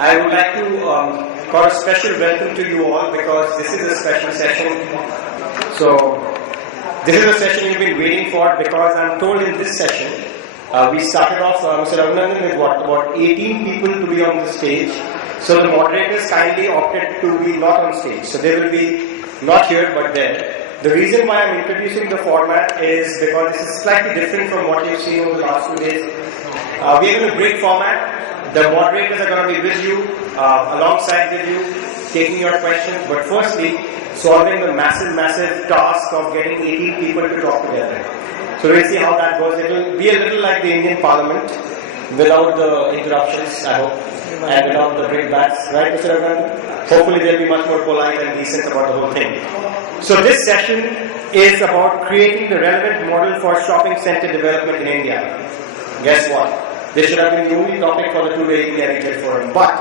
I would like to call a special welcome to you all because this is a special session. So, this is a session you've been waiting for because I'm told in this session, we started off, Mr. Raghunandan, with about 18 people to be on the stage. So the moderators kindly opted to be not on stage. So they will be not here but there. The reason why I'm introducing the format is because this is slightly different from what you've seen over the last 2 days. We are in a great format. The moderators are going to be with you, alongside with you, taking your questions. But firstly, solving the massive task of getting 18 people to talk together. So we'll see how that goes. It will be a little like the Indian Parliament, without the interruptions, I hope, and without the breakbacks. Right, Mr. Raghunandan? Hopefully they'll be much more polite and decent about the whole thing. So this session is about creating the relevant model for shopping center development in India. Guess what? This should have been the only topic for the two-day India Retail Forum. But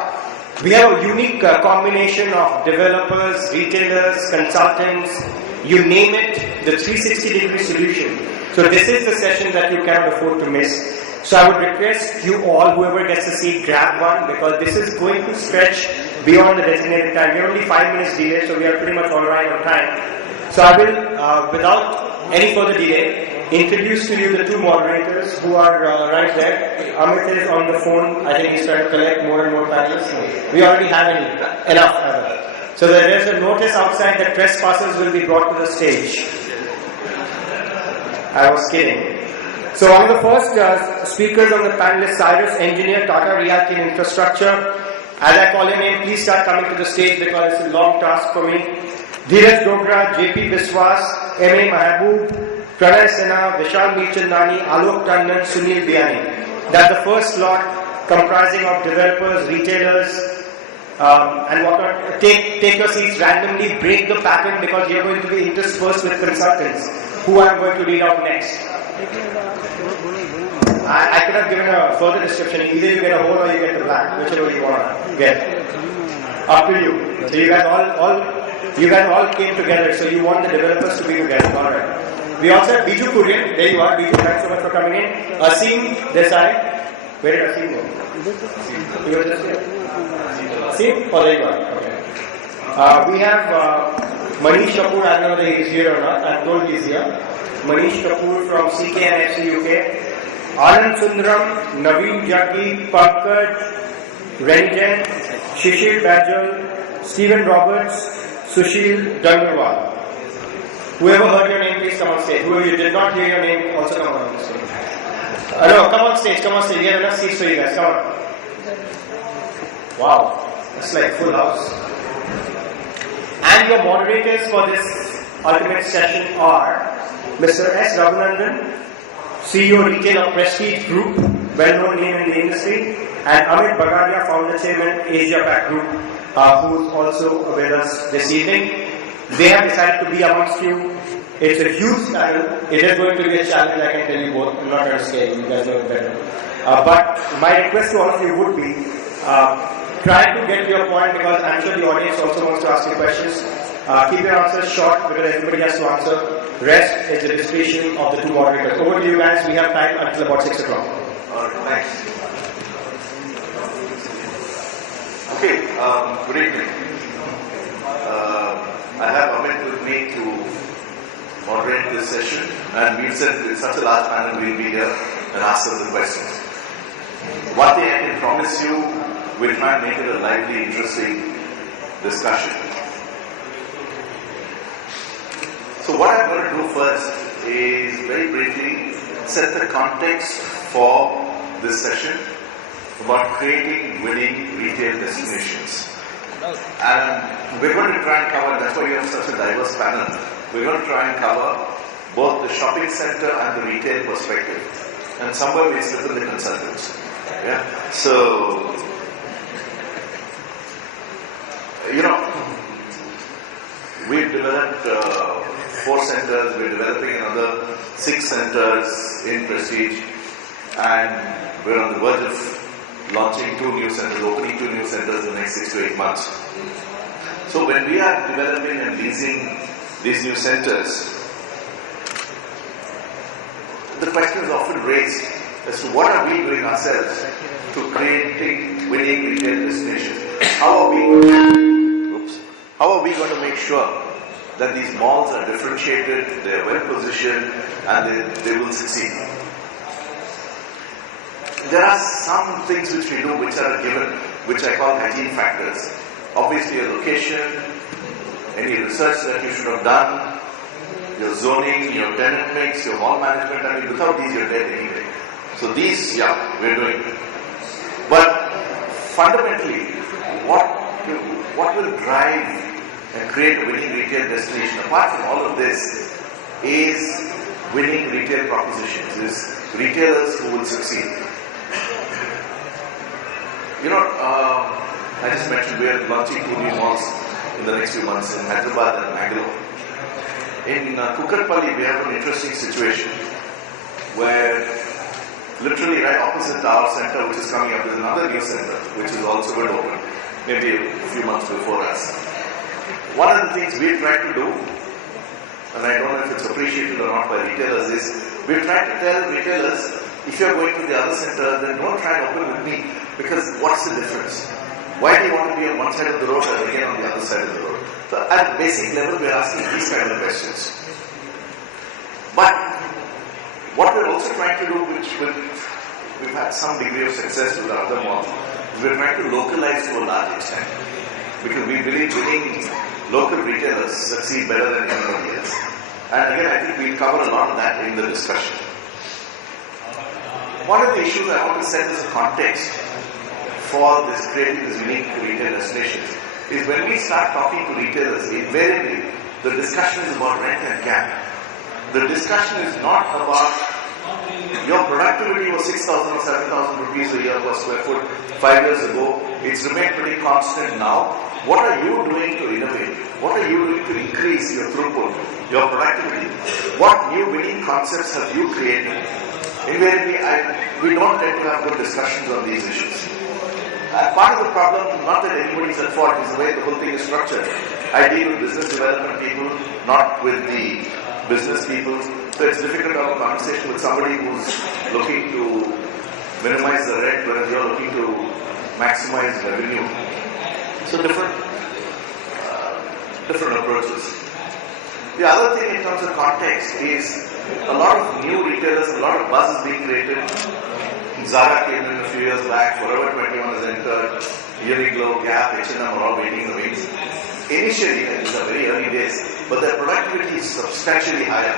we have a unique combination of developers, retailers, consultants, you name it, the 360-degree solution. So this is the session that you cannot afford to miss. So I would request you all, whoever gets a seat, grab one because this is going to stretch beyond the designated time. We're only 5 minutes delayed, so we are pretty much all right on time. So I will, without any further delay, introduce to you the two moderators who are right there. Amit is on the phone. I think he's trying to collect more and more panels. We already have enough. So there is a notice outside that trespassers will be brought to the stage. I was kidding. So on the first speakers on the panel is Cyrus, engineer, Tata Realty and Infrastructure. As I call your name, please start coming to the stage because it's a long task for me. Dheeraj Dogra, JP Biswas, M.A. Mahaboob, Pranay Sinha, Vishal Meerchandani, Alok Tandon, Sunil Biani. That's the first lot comprising of developers, retailers, and whatnot. Take your seats randomly, break the pattern because you're going to be interspersed with consultants who I'm going to read out next. I could have given a further description. Either you get a whole or you get the black, whichever you want to get. Up to you. So you guys all came together, so you want the developers to be together. Alright. We also have Biju Kurian. There you are. Biju, thanks so much for coming in. Asim Desai. Where did Asim go? You were just here? Asim? Oh, there you are. Okay. We have Manish Kapoor. I don't know whether he is here or not. I'm told he is here. Manish Kapoor from CK and FC UK. Anand Sundaram, Naveen Jaggi, Pankaj, Ranjan, Shishir Bajal, Stephen Roberts, Sushil Dangarwal. Whoever heard your name, please come on stage. Whoever you did not hear your name, also come on stage. No, come on stage. We have enough seats for you guys. Come on. Wow, it's like full house. And your moderators for this ultimate session are Mr. S. Raghunandan, CEO Retail of Prestige Group, well-known name in the industry, and Amit Bagadia, Founder Chairman, Asia Pac Group, who is also with us this evening. They have decided to be amongst you. It's a huge panel. It is going to be a challenge, I can tell you both. I'm not going to scare you, you guys know it better. But my request to all of you would be, try to get your point because I'm sure the audience also wants to ask you questions. Keep your answers short because everybody has to answer. Rest is the discretion of the two moderators. Over to you guys. We have time until about 6 o'clock. Alright, thanks. Okay, good evening. I have Amit with me to moderate this session, and we've said it's such a large panel, we'll be here and answer the questions. One thing I can promise you, we'll try and make it a lively, interesting discussion. So what I'm going to do first is very briefly set the context for this session about creating winning retail destinations. And we're going to try and cover, that's why we have such a diverse panel, we're going to try and cover both the shopping center and the retail perspective. And somewhere we slip in the consultants. Yeah. So, we've developed 4 centers, we're developing another 6 centers in Prestige, and we're on the verge of launching 2 new centers, opening 2 new centers in the next 6 to 8 months. So when we are developing and leasing these new centers, the question is often raised, as to what are we doing ourselves to creating winning retail destinations. How are we going to make sure that these malls are differentiated, they are well positioned, and they will succeed? There are some things which we do which are given, which I call hygiene factors. Obviously your location, any research that you should have done, your zoning, your tenant mix, your mall management. I mean, without these you're dead anyway. So these, we're doing. But fundamentally, what will drive and create a winning retail destination, apart from all of this, is winning retail propositions, is retailers who will succeed. I just mentioned we are launching 2 new malls in the next few months in Hyderabad and Bangalore. In Kukatpalli, we have an interesting situation where literally right opposite our center, which is coming up, is another new center, which is also going to open maybe a few months before us. One of the things we try to do, and I don't know if it's appreciated or not by retailers, is we try to tell retailers, if you're going to the other center, then don't try and open with me, because what's the difference? Why do you want to be on one side of the road and again on the other side of the road? So at a basic level, we're asking these kind of questions. But what we're also trying to do, which we've had some degree of success with our other malls, is we're trying to localize to a large extent. Because we believe winning local retailers succeed better than anybody else. And again, I think we'll cover a lot of that in the discussion. One of the issues I want to set as a context for this creating this unique retail destinations is when we start talking to retailers, invariably the discussion is about rent and cap. The discussion is not about your productivity was 6,000 or 7,000 rupees a year per square foot 5 years ago. It's remained pretty constant now. What are you doing to innovate? What are you doing to increase your throughput, your productivity? What new winning concepts have you created? Invariably, we don't tend to have good discussions on these issues. Part of the problem, not that anybody's at fault, is the way the whole thing is structured. I deal with business development people, not with the business people. So it's difficult to have a conversation with somebody who's looking to minimize the rent, whereas you're looking to maximize revenue. So different approaches. The other thing in terms of context is a lot of new retailers, a lot of buzz is being created. Zara came in a few years back, Forever 21 has entered, Uniqlo, Gap, H&M are all waiting in the wings. Initially, and these are very early days, but their productivity is substantially higher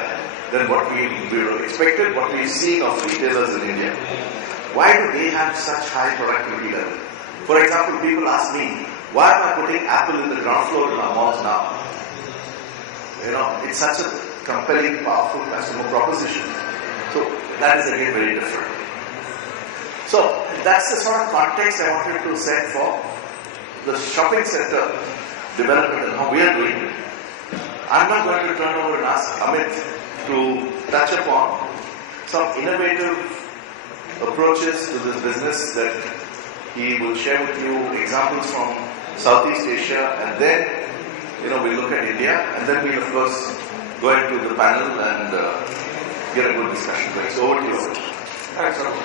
than what we expected, what we've seen of retailers in India. Why do they have such high productivity level? For example, people ask me, why am I putting Apple in the ground floor in our malls now? It's such a compelling, powerful customer proposition. So that is again very different. So that's the sort of context I wanted to set for the shopping center development and how we are doing it. I'm now going to turn over and ask Amit to touch upon some innovative approaches to this business that he will share with you examples from Southeast Asia, and then we'll look at India, and then we'll of course go into the panel and get a good discussion going. So over to you. Thanks, Raghu.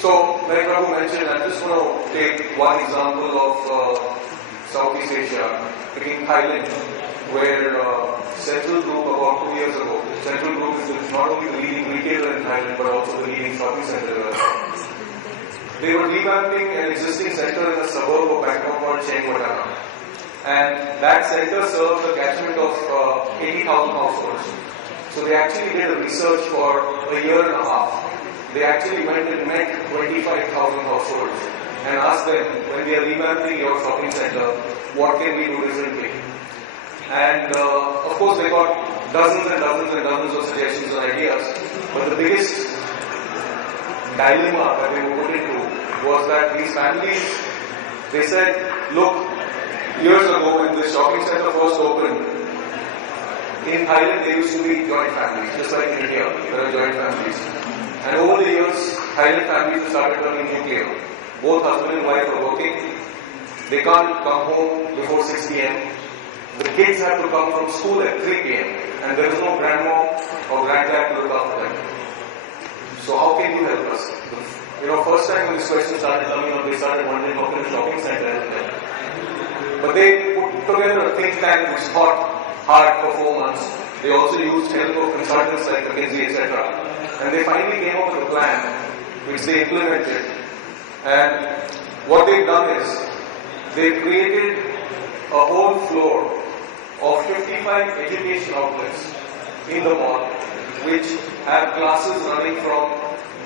So, like Raghu mentioned, I'm just going to take one example of Southeast Asia, picking Thailand, where Central Group about 2 years ago, Central Group is not only the leading retailer in Thailand but also the leading shopping center. They were revamping an existing center in a suburb of Bangkok called Chengwatana. And that center serves a catchment of 80,000 households. So they actually did a research for a year and a half. They actually went and met 25,000 households and asked them, when we are revamping your shopping center, what can we do differently? And of course they got dozens and dozens and dozens of suggestions and ideas. But the biggest dilemma that they were put into was that these families, they said, look, years ago when this shopping center first opened, in Thailand there used to be joint families, just like in India, there are joint families. And over the years, Thailand families have started turning nuclear. Both husband and wife are working. They can't come home before 6 p.m. The kids have to come from school at 3 p.m. and there is no grandma or granddad to look after them. So how can you help us? First time when this question started coming up, they started wondering how can a shopping center help them. But they put together a think tank which thought hard for 4 months. They also used help of consultants like McKinsey, etc. And they finally came up with a plan which they implemented. And what they've done is they created a whole floor of 55 education outlets in the mall which have classes running from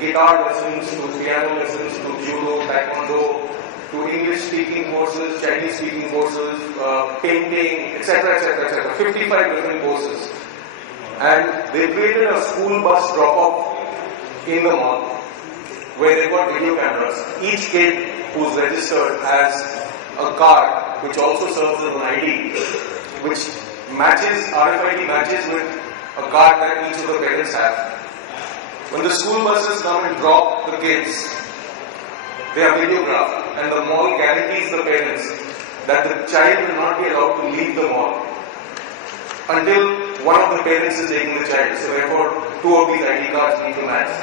guitar lessons to piano lessons to judo, taekwondo, to English speaking courses, Chinese speaking courses, painting, etc., etc., etc. 55 different courses. And they created a school bus drop-off in the mall where they've got video cameras. Each kid who's registered has a card which also serves as an ID, which matches, RFID matches with a card that each of the parents have. When the school buses come and drop the kids, they are videographed, and the mall guarantees the parents that the child will not be allowed to leave the mall until one of the parents is taking the child. So therefore, 2 of these ID cards need to match.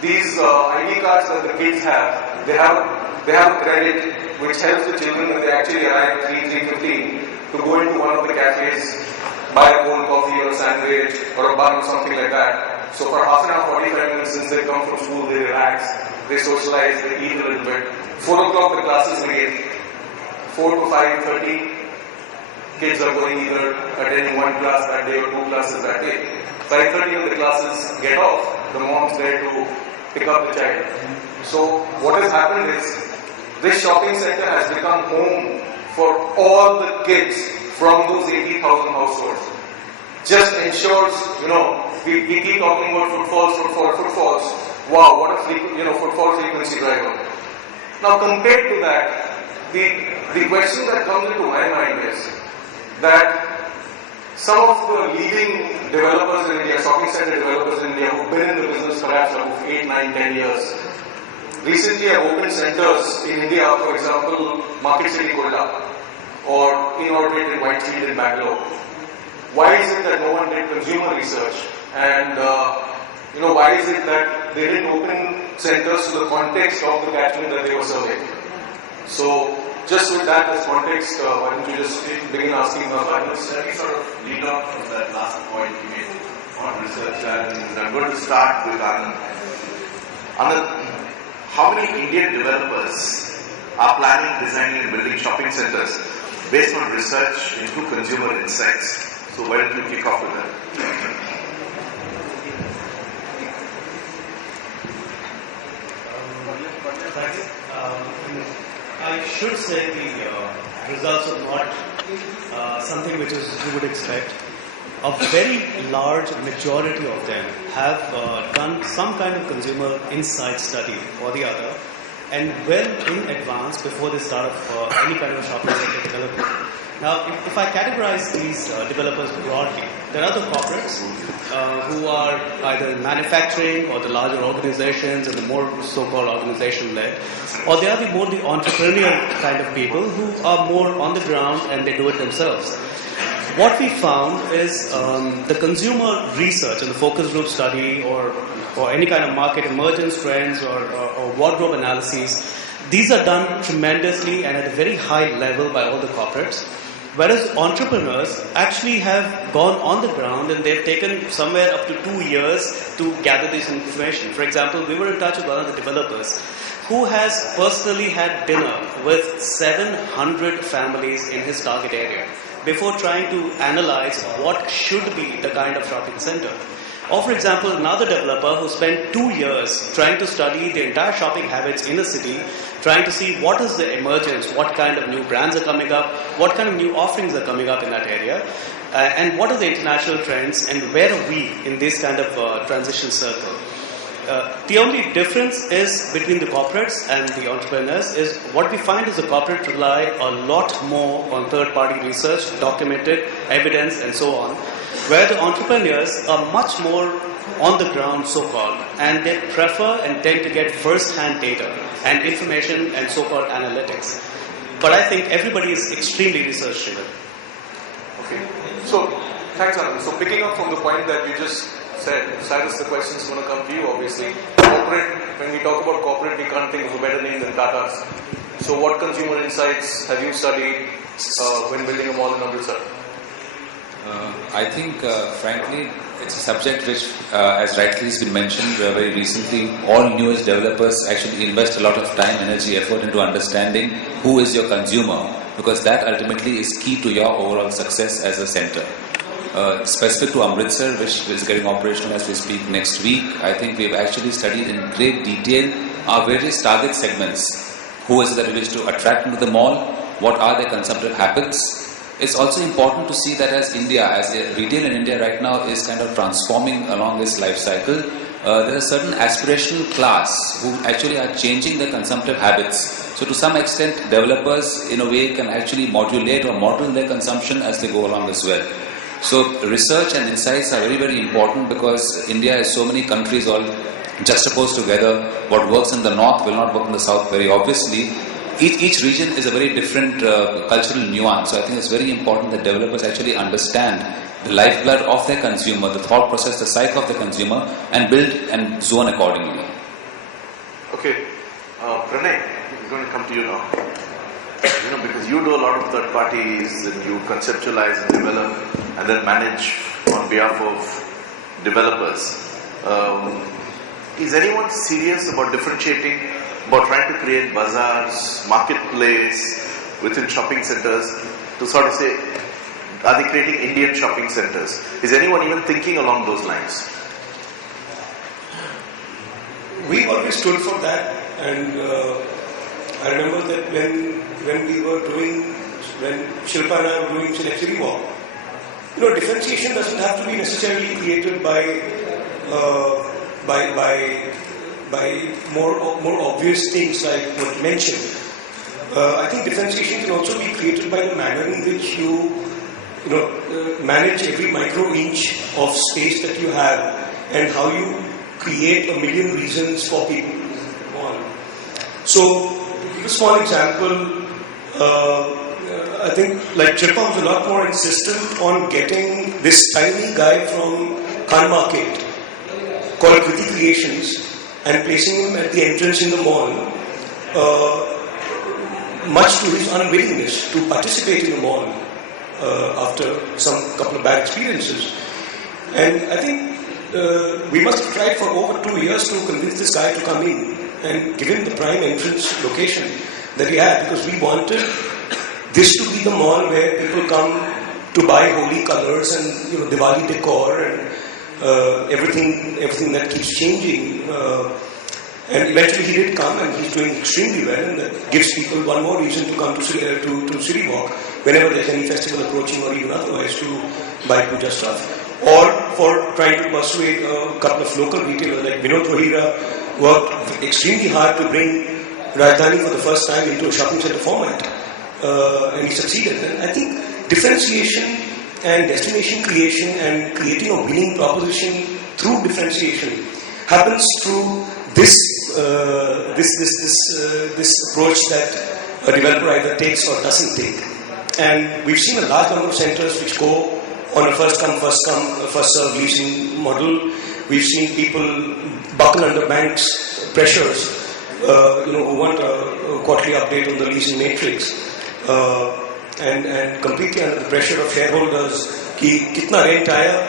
These ID cards that the kids have, they have credit which helps the children when they actually arrive at 3:15 to go into one of the cafes, buy a cold coffee or a sandwich or a bun or something like that. So for half an hour, 45 minutes since they come from school, they relax, they socialize, they eat a little bit. 4 o'clock the classes begin. 4 to 5:30, kids are going either attending one class that day or 2 classes that day. 5:30 when the classes get off, the mom's there to pick up the child. So what has happened is, this shopping center has become home for all the kids from those 80,000 households. Just ensures, we keep talking about footfalls. Wow, what a footfall frequency driver. Now compared to that, the question that comes into my mind is that some of the leading developers in India, shopping center developers in India who've been in the business perhaps for 8, 9, 10 years, recently have opened centers in India, for example, Market City, Kolda, or inaugurated Whitefield in Bangalore. Why is it that no one did consumer research? And why is it that they didn't open centers to the context of the catchment that they were serving? So, just with that as context, why don't you just begin asking our partners? Let me sort of lead on from that last point you made on research, and I'm going to start with Anand. Anand, how many Indian developers are planning, designing and building shopping centers based on research into consumer insights? So why don't you kick off with that? I should say the results are not something which is you would expect. A very large majority of them have done some kind of consumer insight study or the other, and well in advance before they start any kind of shopping center development. Now, if I categorize these developers broadly, there are the corporates who are either in manufacturing or the larger organizations and the more so-called organization-led, or they are the more the entrepreneurial kind of people who are more on the ground and they do it themselves. What we found is the consumer research and the focus group study or any kind of market emergence trends or wardrobe analyses, these are done tremendously and at a very high level by all the corporates. Whereas entrepreneurs actually have gone on the ground and they've taken somewhere up to 2 years to gather this information. For example, we were in touch with one of the developers who has personally had dinner with 700 families in his target area before trying to analyze what should be the kind of shopping center. Or for example, another developer who spent 2 years trying to study the entire shopping habits in a city, trying to see what is the emergence, what kind of new brands are coming up, what kind of new offerings are coming up in that area, and what are the international trends, and where are we in this kind of transition circle. The only difference is between the corporates and the entrepreneurs is what we find is the corporate rely a lot more on third-party research, documented evidence and so on, where the entrepreneurs are much more on the ground so-called, and they prefer and tend to get first-hand data and information and so-called analytics. But I think everybody is extremely research-driven. Okay. So, thanks Anand. So picking up from the point that you just said, Cyrus, the question is going to come to you, obviously. Corporate, when we talk about corporate, we can't think of a better name than Tata's. So what consumer insights have you studied when building a mall in Amritsar? I think, frankly, it's a subject which, as rightly has been mentioned very recently, all newest developers actually invest a lot of time, energy, effort into understanding who is your consumer, because that ultimately is key to your overall success as a center. Specific to Amritsar, which is getting operational as we speak next week, I think we've actually studied in great detail our various target segments. Who is it that we wish to attract into the mall? What are their consumptive habits? It's also important to see that as retail in India right now is kind of transforming along its life cycle. There is a certain aspirational class who actually are changing their consumptive habits. So to some extent, developers in a way can actually modulate or model their consumption as they go along as well. So research and insights are very, very important because India has so many countries all juxtaposed together. What works in the north will not work in the south very obviously. Each region is a very different cultural nuance. So I think it's very important that developers actually understand the lifeblood of their consumer, the thought process, the psyche of the consumer, and build and zone accordingly. Okay, Pranay, I'm going to come to you now. Because you do a lot of third parties and you conceptualize and develop and then manage on behalf of developers. Is anyone serious about differentiating, about trying to create bazaars, marketplace within shopping centers to sort of say, are they creating Indian shopping centers? Is anyone even thinking along those lines? We always stood for that, and I remember that when we were when Shilpa and I were doing Select City Walk, differentiation doesn't have to be necessarily created by more obvious things like what you mentioned. I think differentiation can also be created by the manner in which you manage every micro inch of space that you have and how you create a million reasons for people to visit the mall. So, to give a small example, I think like Chirpa was a lot more insistent on getting this tiny guy from Khan Market called Kriti Creations and placing him at the entrance in the mall, much to his unwillingness to participate in the mall after some couple of bad experiences. And I think we must have tried for over 2 years to convince this guy to come in and give him the prime entrance location that he had, because we wanted this to be the mall where people come to buy holy colors and Diwali decor and everything that keeps changing. And eventually he did come, and he's doing extremely well, and that gives people one more reason to come to City Walk whenever there's any festival approaching, or even otherwise to buy puja stuff. Or for trying to persuade a couple of local retailers like Vinod Rohira worked extremely hard to bring Rajdhani for the first time into a shopping center format, and he succeeded. And I think differentiation and destination creation and creating a winning proposition through differentiation happens through this approach that a developer either takes or doesn't take. And we've seen a large number of centers which go on a first come, first serve leasing model. We've seen people buckle under banks' pressures, who want a quarterly update on the leasing matrix, and completely under the pressure of shareholders, ki kitna rent aaya,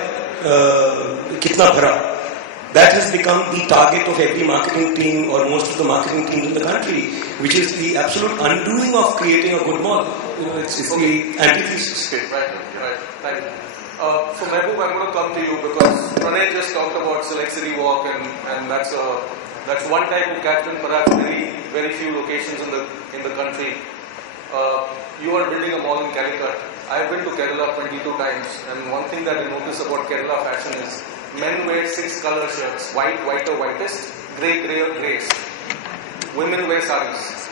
kitna bhara. That has become the target of every marketing team or most of the marketing teams in the country, which is the absolute undoing of creating a good mall. It's the antithesis. Okay, right. So Mehboob, I'm going to come to you because Pranay just talked about Select City Walk, and that's one type of catchment, perhaps very, very few locations in the country. You are building a mall in Calicut. I've been to Kerala 22 times, and one thing that I notice about Kerala fashion is men wear 6 color shirts: white, whiter, whitest, grey, grayer, greyest. Women wear saris.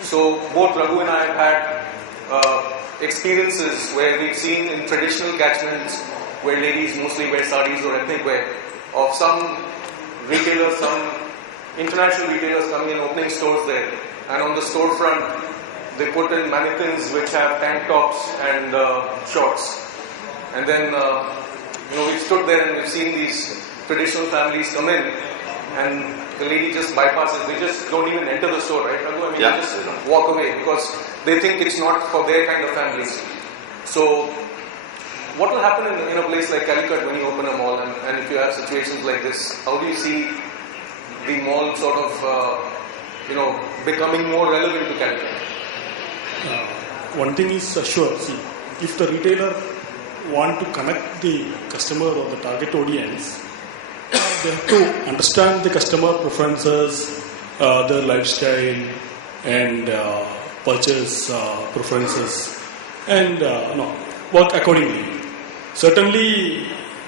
So both Raghu and I have had experiences where we've seen in traditional catchments where ladies mostly wear saris or ethnic wear, of some retailers, some international retailers coming and opening stores there, and on the storefront they put in mannequins which have tank tops and shorts, and then we've stood there and we've seen these traditional families come in and the lady just bypasses. They just don't even enter the store, right, Raghu? I mean, Yeah. they just walk away because they think it's not for their kind of families. So, what will happen in a place like Calicut when you open a mall and if you have situations like this? How do you see the mall sort of, becoming more relevant to Calicut? One thing is sure, see, if the retailer want to connect the customer or the target audience, they have to understand the customer preferences, their lifestyle and purchase preferences and work accordingly. Certainly,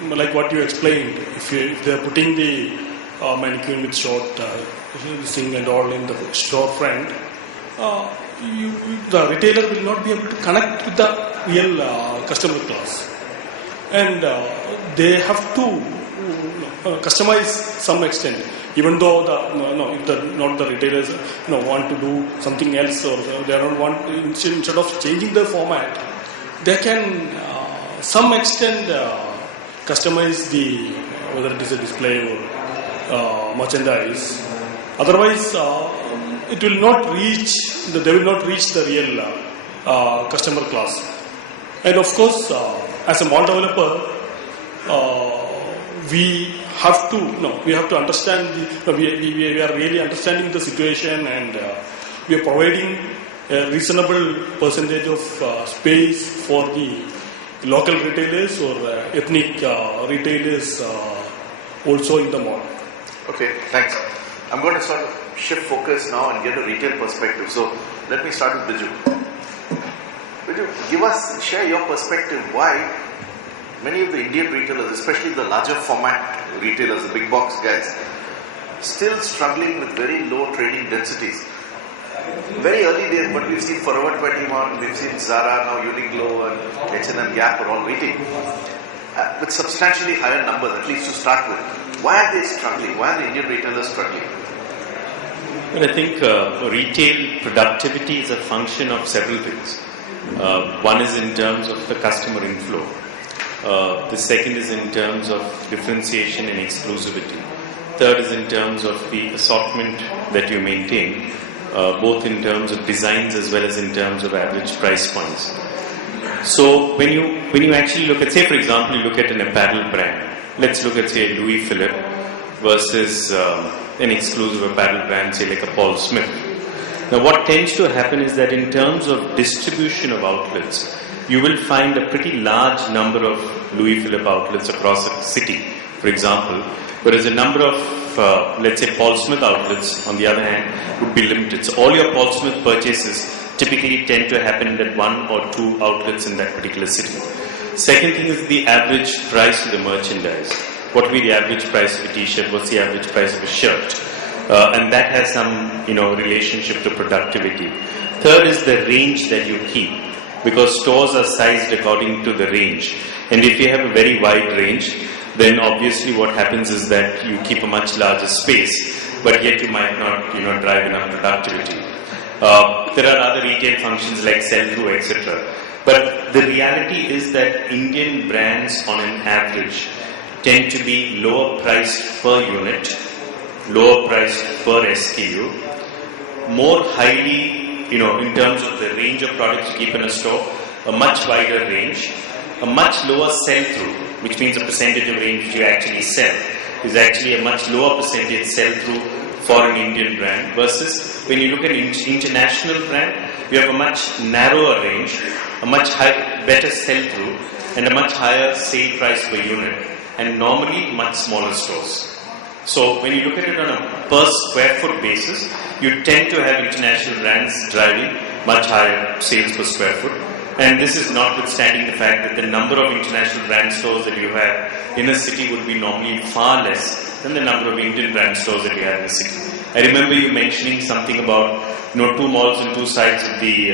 like what you explained, if they are putting the mannequin with short thing and all in the storefront, the retailer will not be able to connect with the real customer class, and they have to customize some extent. Even though if not the retailers want to do something else, or they don't want, instead of changing the format, they can some extent customize the, whether it is a display or merchandise. Otherwise, it will not reach. They will not reach the real customer class. And of course, as a mall developer, we have to understand. We are really understanding the situation, and we are providing a reasonable percentage of space for the local retailers or ethnic retailers also in the mall. Okay, thanks. I'm going to sort of shift focus now and get a retail perspective. So let me start with Biju. Biju, share your perspective why many of the Indian retailers, especially the larger format retailers, the big box guys, still struggling with very low trading densities. Very early days, but we've seen Forever 21, we've seen Zara, now Uniqlo and H&M Gap are all waiting with substantially higher numbers, at least to start with. Why are they struggling? Why are the Indian retailers struggling? Well, I think retail productivity is a function of several things. One is in terms of the customer inflow. The second is in terms of differentiation and exclusivity. Third is in terms of the assortment that you maintain, both in terms of designs as well as in terms of average price points. So when you actually look at, say for example, you look at an apparel brand. Let's look at, say, Louis Philippe versus an exclusive apparel brand, say like a Paul Smith. Now what tends to happen is that in terms of distribution of outlets, you will find a pretty large number of Louis Philippe outlets across a city, for example, whereas a number of, let's say, Paul Smith outlets, on the other hand, would be limited. So all your Paul Smith purchases typically tend to happen in that one or two outlets in that particular city. Second thing is the average price of the merchandise. What will be the average price of a t-shirt? What's the average price of a shirt? And that has some, relationship to productivity. Third is the range that you keep, because stores are sized according to the range. And if you have a very wide range, then obviously what happens is that you keep a much larger space, but yet you might not, drive enough productivity. There are other retail functions like sell-through, etc. But the reality is that Indian brands, on an average, tend to be lower priced per unit, lower priced per SKU, more highly, in terms of the range of products you keep in a store, a much wider range, a much lower sell-through, which means the percentage of range you actually sell is actually a much lower percentage sell-through for an Indian brand, versus when you look at an international brand, you have a much narrower range, a much better sell-through, and a much higher sale price per unit, and normally much smaller stores. So when you look at it on a per square foot basis, you tend to have international brands driving much higher sales per square foot. And this is notwithstanding the fact that the number of international brand stores that you have in a city would be normally far less than the number of Indian brand stores that you have in a city. I remember you mentioning something about two malls on two sides of the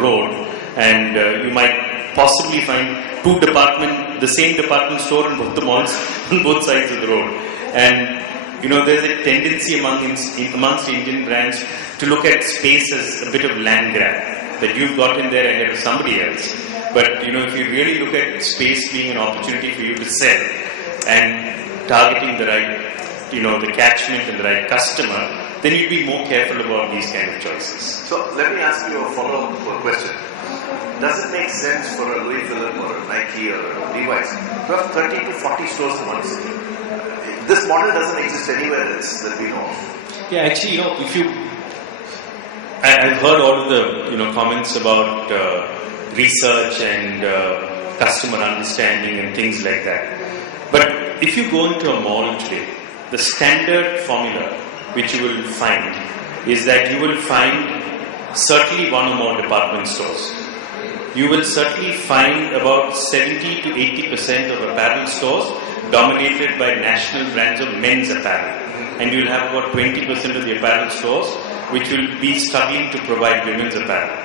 road, and you might possibly find the same department store in both the malls on both sides of the road. And there's a tendency amongst Indian brands to look at space as a bit of land grab, that you've got in there ahead of somebody else. But if you really look at space being an opportunity for you to sell, and targeting the right, the catchment and the right customer, then you'd be more careful about these kind of choices. So let me ask you a follow-up question. Does it make sense for a Louis Vuitton or a Nike or a Levi's to have 30 to 40 stores in one city? This model doesn't exist anywhere else that we know of. Yeah, actually, I've heard all of the, comments about research and customer understanding and things like that. But if you go into a mall today, the standard formula which you will find is that you will find certainly one or more department stores. You will certainly find about 70 to 80% of apparel stores dominated by national brands of men's apparel. And you'll have about 20% of the apparel stores which will be struggling to provide women's apparel.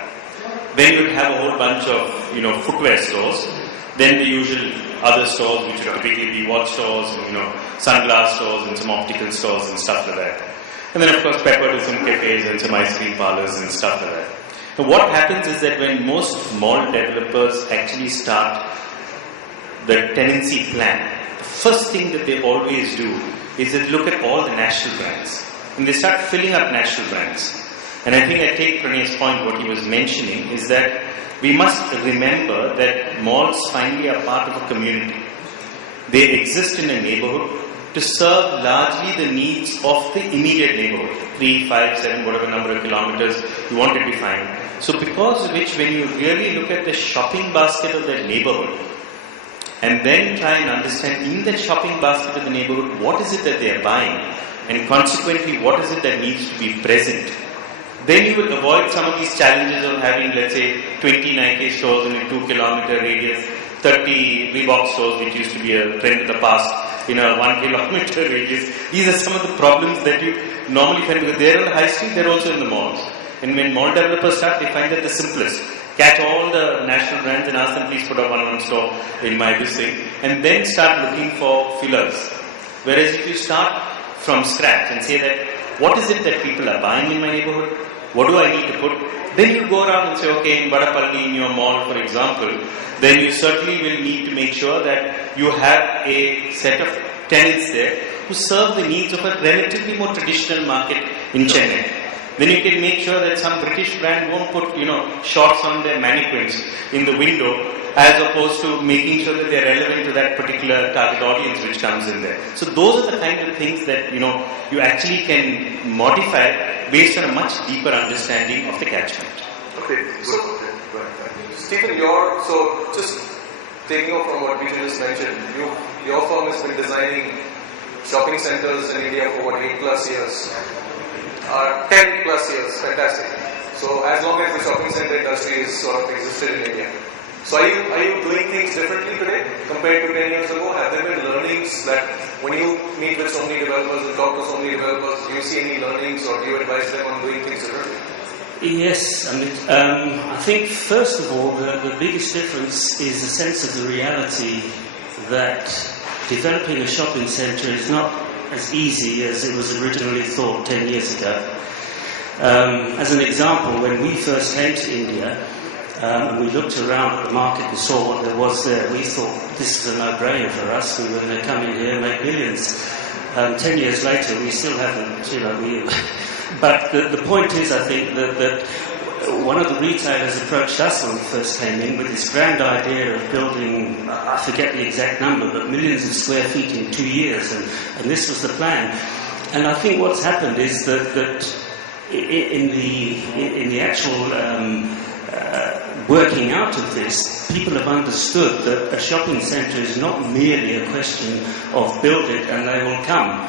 Then you'll have a whole bunch of, footwear stores. Then the usual other stores which would typically be watch stores, and, sunglass stores and some optical stores and stuff like that. And then of course peppered with some cafes and some ice cream parlors and stuff like that. Now what happens is that when most mall developers actually start the tenancy plan, the first thing that they always do is they look at all the national brands. And they start filling up national brands. And I think I take Pranay's point, what he was mentioning, is that we must remember that malls finally are part of a community. They exist in a neighborhood to serve largely the needs of the immediate neighborhood, 3, 5, 7, whatever number of kilometers you want to define. So because of which, when you really look at the shopping basket of that neighborhood, and then try and understand in that shopping basket of the neighborhood, what is it that they are buying, and consequently, what is it that needs to be present, then you will avoid some of these challenges of having, let's say, 20 Nike stores in a 2-kilometer radius, 30 Reebok stores, which used to be a trend of the past, in a 1-kilometer radius. These are some of the problems that you normally find, because they're on the high street, they're also in the malls. And when mall developers start, they find that the simplest. Catch all the national brands and ask them, please put up one store in my this thing, and then start looking for fillers. Whereas if you start from scratch and say that, what is it that people are buying in my neighborhood? What do I need to put? Then you go around and say, okay, in Vadapalli, in your mall, for example, then you certainly will need to make sure that you have a set of tenants there who serve the needs of a relatively more traditional market in Chennai. Then you can make sure that some British brand won't put, shots on their mannequins in the window, as opposed to making sure that they're relevant to that particular target audience which comes in there. So those are the kind of things that, you actually can modify based on a much deeper understanding of the catchment. Okay, so Stephen, just taking off from what Vijay just mentioned, your firm has been designing shopping centers in India for 8 plus years. 10 plus years, fantastic. So as long as the shopping center industry is sort of existed in India. So are you doing things differently today compared to 10 years ago? Have there been learnings that when you meet with so many developers and talk to so many developers, do you see any learnings or do you advise them on doing things differently? Yes, I think first of all the biggest difference is the sense of the reality that developing a shopping centre is not as easy as it was originally thought 10 years ago. As an example, when we first came to India and we looked around at the market and saw what there was there, we thought this is a no-brainer for us. We were going to come in here and make millions. 10 years later, we still haven't, but the point is, I think, that one of the retailers approached us when we first came in with this grand idea of building, I forget the exact number, but millions of square feet in 2 years, and this was the plan. And I think what's happened is that in the actual working out of this, people have understood that a shopping centre is not merely a question of build it and they will come.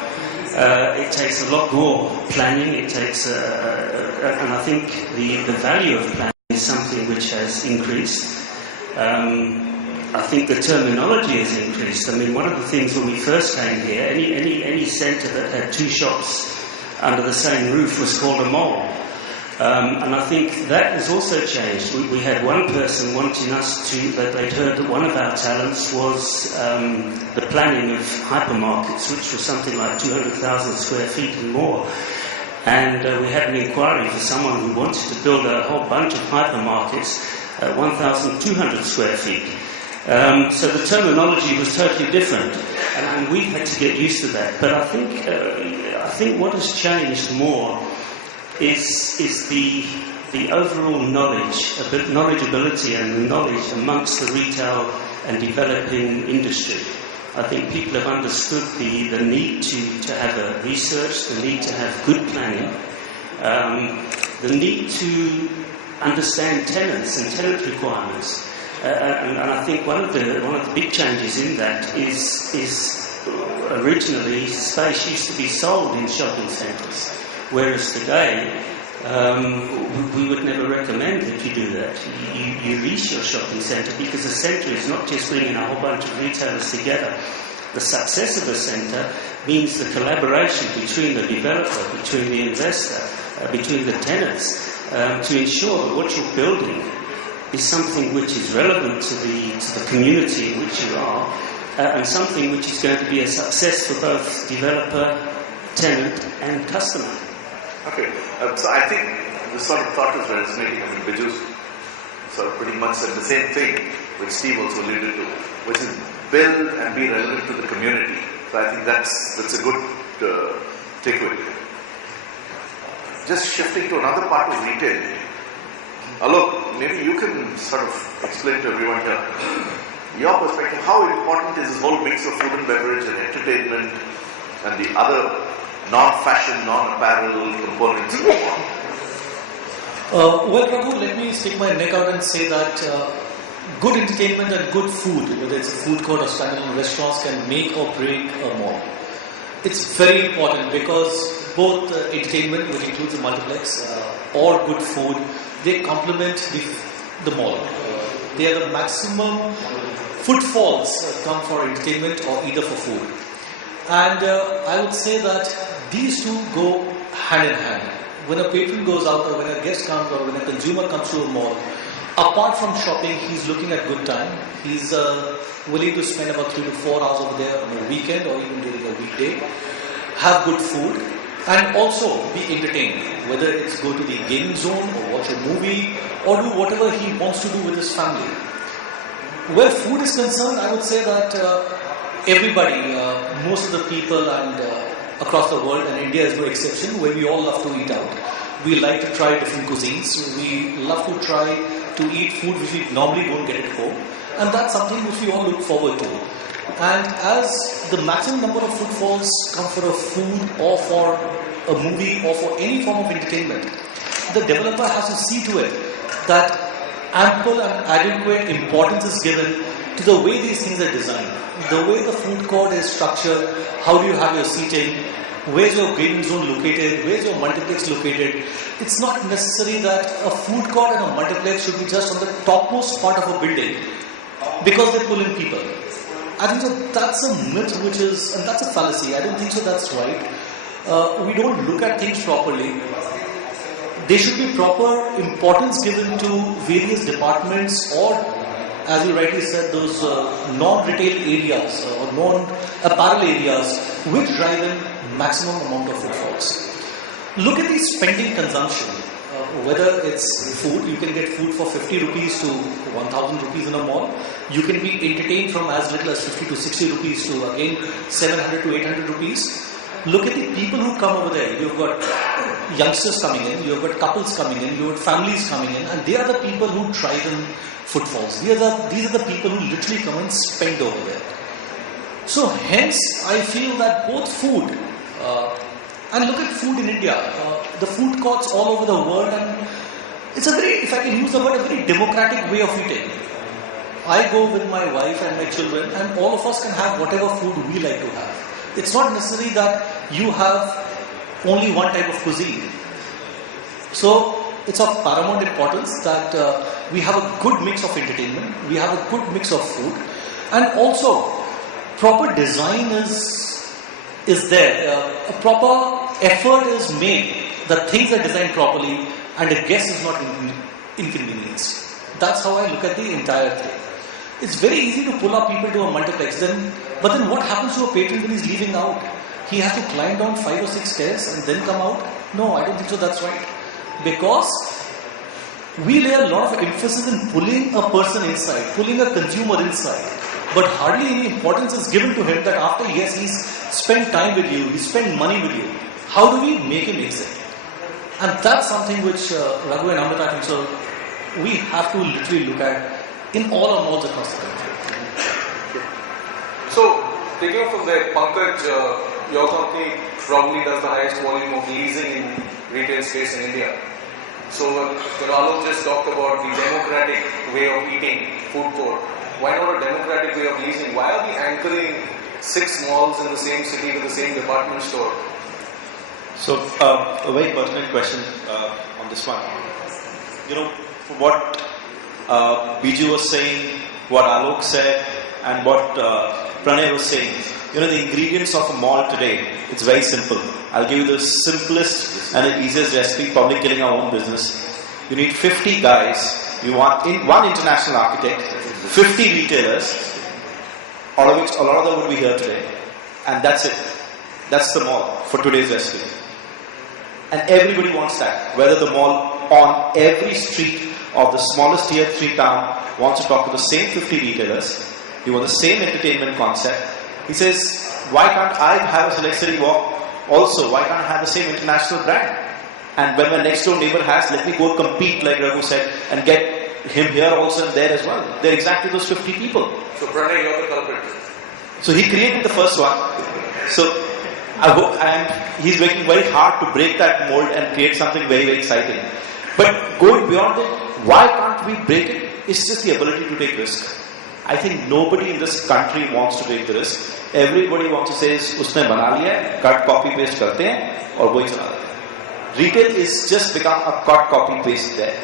It takes a lot more planning. It takes, and I think the value of planning is something which has increased. I think the terminology has increased. I mean, one of the things when we first came here, any centre that had 2 shops under the same roof was called a mall. And I think that has also changed. We had one person wanting us that they'd heard that one of our talents was the planning of hypermarkets, which was something like 200,000 square feet and more. And we had an inquiry for someone who wanted to build a whole bunch of hypermarkets at 1,200 square feet. So the terminology was totally different. and we've had to get used to that. But I think what has changed more is the overall knowledgeability and the knowledge amongst the retail and developing industry. I think people have understood the need to have a research, the need to have good planning, the need to understand tenants and tenant requirements. And I think one of the big changes in that is originally space used to be sold in shopping centres, whereas today we would never recommend that you do that. You lease your shopping centre, because a centre is not just bringing a whole bunch of retailers together. The success of a centre means the collaboration between the developer, between the investor, between the tenants, to ensure that what you're building is something which is relevant to the community in which you are, and something which is going to be a success for both developer, tenant and customer. Okay, so I think this sort of thought is resonating. I mean, Biju sort of pretty much said the same thing, which Steve also alluded to, which is build and be relevant to the community. So I think that's a good takeaway. Just shifting to another part of retail. Alok, maybe you can sort of explain to everyone here, your perspective, how important is this whole mix of food and beverage and entertainment and the other non-fashion, non-apparel components? Well, Raghu, let me stick my neck out and say that good entertainment and good food, whether it's a food court or standalone restaurants, can make or break a mall. It's very important because both entertainment, which includes the multiplex, or good food, they complement the mall. They are the maximum footfalls come for entertainment or either for food. And I would say that these two go hand in hand. When a patron goes out, or when a guest comes, or when a consumer comes to a mall, apart from shopping, he's looking at good time. He's willing to spend about 3 to 4 hours over there on a weekend or even during a weekday, have good food, and also be entertained, whether it's go to the gaming zone or watch a movie or do whatever he wants to do with his family. Where food is concerned, I would say that everybody, most of the people and across the world, and India is no exception, where we all love to eat out. We like to try different cuisines. We love to try to eat food which we normally don't get at home, and that's something which we all look forward to. And as the maximum number of footfalls come for a food or for a movie or for any form of entertainment, the developer has to see to it that ample and adequate importance is given to the way these things are designed, the way the food court is structured, how do you have your seating, where's your gaming zone located, where's your multiplex located. It's not necessary that a food court and a multiplex should be just on the topmost part of a building because they pull in people. I think so that's a myth and that's a fallacy. I don't think so that's right. We don't look at things properly. There should be proper importance given to various departments or, as you rightly said, those non-retail areas or non-apparel areas which drive in maximum amount of footfalls. Look at the spending consumption. Whether it's food, you can get food for 50 rupees to 1,000 rupees in a mall. You can be entertained from as little as 50 to 60 rupees to again 700 to 800 rupees. Look at the people who come over there. You've got youngsters coming in, you've got couples coming in, you've got families coming in, and they are the people who drive in footfalls. These are the people who literally come and spend over there. So hence, I feel that both food, and look at food in India, the food courts all over the world, and it's a very, if I can use the word, a very democratic way of eating. I go with my wife and my children, and all of us can have whatever food we like to have. It's not necessary that you have only one type of cuisine. So it's of paramount importance that we have a good mix of entertainment, we have a good mix of food, and also proper design is there. A proper effort is made that things are designed properly and the guest is not inconvenienced. That's how I look at the entire thing. It's very easy to pull up people to a multiplex, but then what happens to a patron when he's leaving out? He has to climb down 5 or 6 stairs and then come out? No, I don't think so that's right. Because we lay a lot of emphasis in pulling a person inside, pulling a consumer inside. but hardly any importance is given to him that after, yes, he's spent time with you, he's spent money with you, how do we make him exit? And that's something which Raghu and Amrit, I think so, we have to literally look at in all our malls across the country. So, taking off from there, Pankaj, your company probably does the highest volume of leasing in retail space in India. So, Alok just talked about the democratic way of eating, food court. Why not a democratic way of leasing? Why are we anchoring 6 malls in the same city with the same department store? So, a very pertinent question on this one. For what Biju was saying, what Alok said, and what Pranay was saying, the ingredients of a mall today, it's very simple. I'll give you the simplest and the easiest recipe, probably killing our own business. You need 50 guys, you want one international architect, 50 retailers, all of which a lot of them would be here today. And that's it. That's the mall for today's recipe. And everybody wants that. Whether the mall on every street of the smallest tier 3 town wants to talk to the same 50 retailers, he wants the same entertainment concept. He says, why can't I have a Select City Walk also? Why can't I have the same international brand? And when my next door neighbor has, let me go compete, like Raghu said, and get him here also and there as well. They're exactly those 50 people. So Pranay, you're the culprit. So he created the first one. So I hope, and he's working very hard to break that mold and create something very, very exciting. But going beyond it, why can't we break it? It's just the ability to take risk. I think nobody in this country wants to take the risk. Everybody wants to say, उसने बना लिया है, cut, copy, paste करते हैं और वही चला देते हैं. Retail is just become a cut, copy, paste there.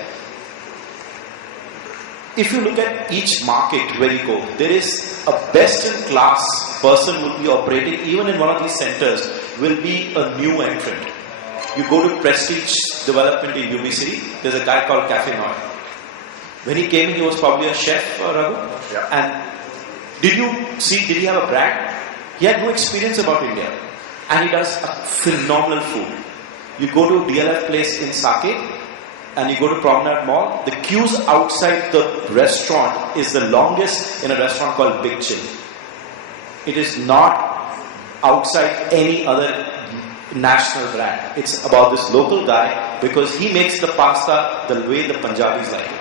If you look at each market where you go, there is a best-in-class person will be operating, even in one of these centers, will be a new entrant. You go to Prestige Development in UB City, there's a guy called Cafe Noir. When he came in, he was probably a chef, Raghu. Yeah. And did he have a brand? He had no experience about India. And he does a phenomenal food. You go to DLF place in Saket, and you go to Promenade Mall, the queues outside the restaurant is the longest in a restaurant called Big Chill. It is not outside any other national brand. It's about this local guy because he makes the pasta the way the Punjabis like it.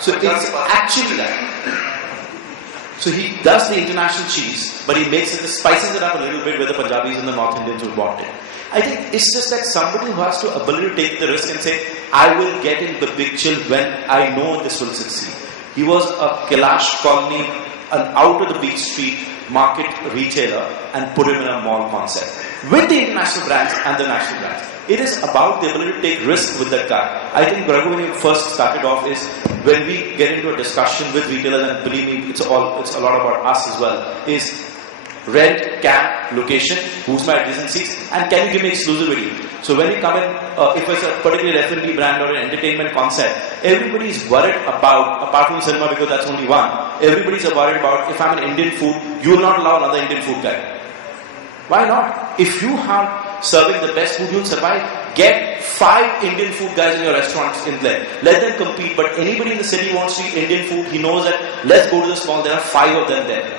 So it's actually that. So he does the international cheese, but he makes it, spices it up a little bit where the Punjabis and the North Indians would want it. I think it's just that somebody who has the ability to take the risk and say, I will get in the Big Chill when I know this will succeed. He was a Kailash colony, an out of the beach street market retailer, and put him in a mall concept with the international brands and the national brands. It is about the ability to take risk with that guy. I think Raghu, when you first started off, is when we get into a discussion with retailers, and believe me, it's a lot about us as well, is rent, camp, location, who's my adjacencies, and can you give me exclusivity? So when you come in, if it's a particular F&B brand or an entertainment concept, everybody is worried about, apart from cinema because that's only one, everybody's worried about, if I'm an Indian food, you will not allow another Indian food guy. Why not? If you are serving the best food, you'll survive. Get 5 Indian food guys in your restaurants in there. Let them compete. But anybody in the city wants to eat Indian food, he knows that let's go to the small, there are 5 of them there.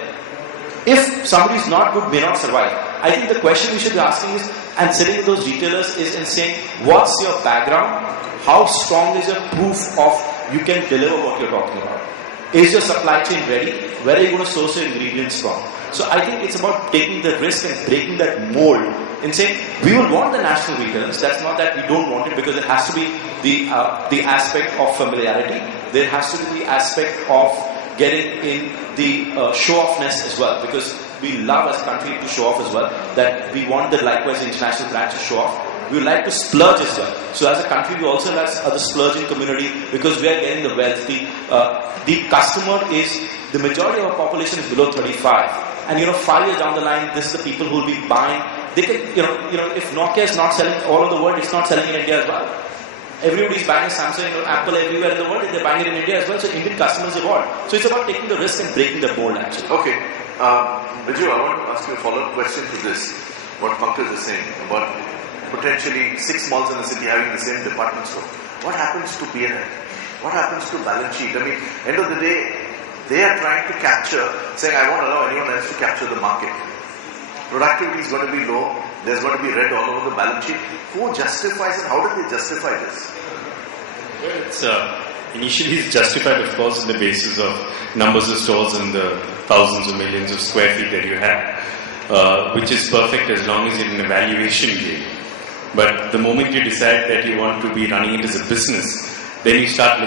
If somebody is not good, may not survive. I think the question we should be asking is, and sitting with those retailers is in saying, what's your background? How strong is your proof of you can deliver what you're talking about? Is your supply chain ready? Where are you going to source your ingredients from? So I think it's about taking the risk and breaking that mold and saying, we will want the national retailers. That's not that we don't want it, because it has to be the aspect of familiarity. There has to be the aspect of getting in the show-offness as well, because we love as a country to show off as well, that we want the likewise international brands to show off. We would like to splurge as well. So as a country, we also have the splurging community, because we are getting the wealth. The customer is, the majority of our population is below 35. And 5 years down the line, this is the people who will be buying. They can, if Nokia is not selling all over the world, it's not selling in India as well. Everybody's buying Samsung or Apple everywhere in the world, and they're buying it in India as well. So Indian customers evolve. So it's about taking the risk and breaking the mold, actually. Okay. Viju, I want to ask you a follow-up question to this. What Pankaj is saying about potentially 6 malls in the city having the same department store. What happens to P&L? What happens to balance sheet? I mean, end of the day, They are trying to capture, saying, I won't allow anyone else to capture the market. Productivity is going to be low. There's going to be red all over the balance sheet. Who justifies and how do they justify this? Well, it's initially it's justified, of course, on the basis of numbers of stores and the thousands or millions of square feet that you have, which is perfect as long as you're in an evaluation game. But the moment you decide that you want to be running it as a business, then you start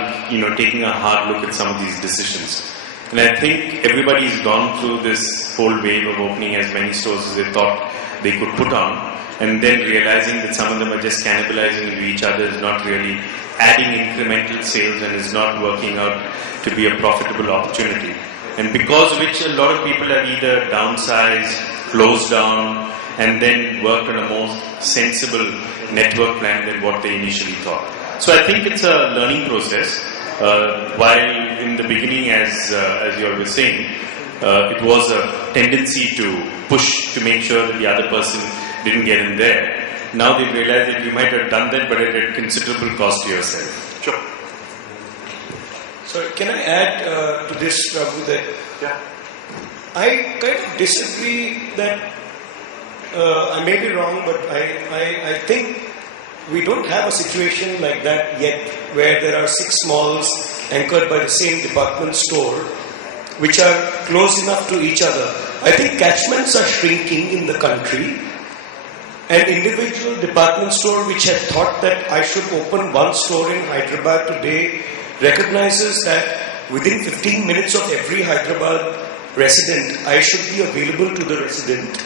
taking a hard look at some of these decisions. And I think everybody's gone through this whole wave of opening as many stores as they thought they could put on, and then realizing that some of them are just cannibalizing into each other, is not really adding incremental sales and is not working out to be a profitable opportunity. And because of which a lot of people have either downsized, closed down, and then worked on a more sensible network plan than what they initially thought. So I think it's a learning process. While in the beginning, as you were saying, it was a tendency to push to make sure that the other person didn't get in there. Now they've realized that you might have done that, but at considerable cost to yourself. Sure. So can I add to this, Prabhu, that I kind of disagree that I may be wrong, but I think we don't have a situation like that yet, where there are 6 malls anchored by the same department store, which are close enough to each other. I think catchments are shrinking in the country. An individual department store which had thought that I should open one store in Hyderabad today recognizes that within 15 minutes of every Hyderabad resident, I should be available to the resident.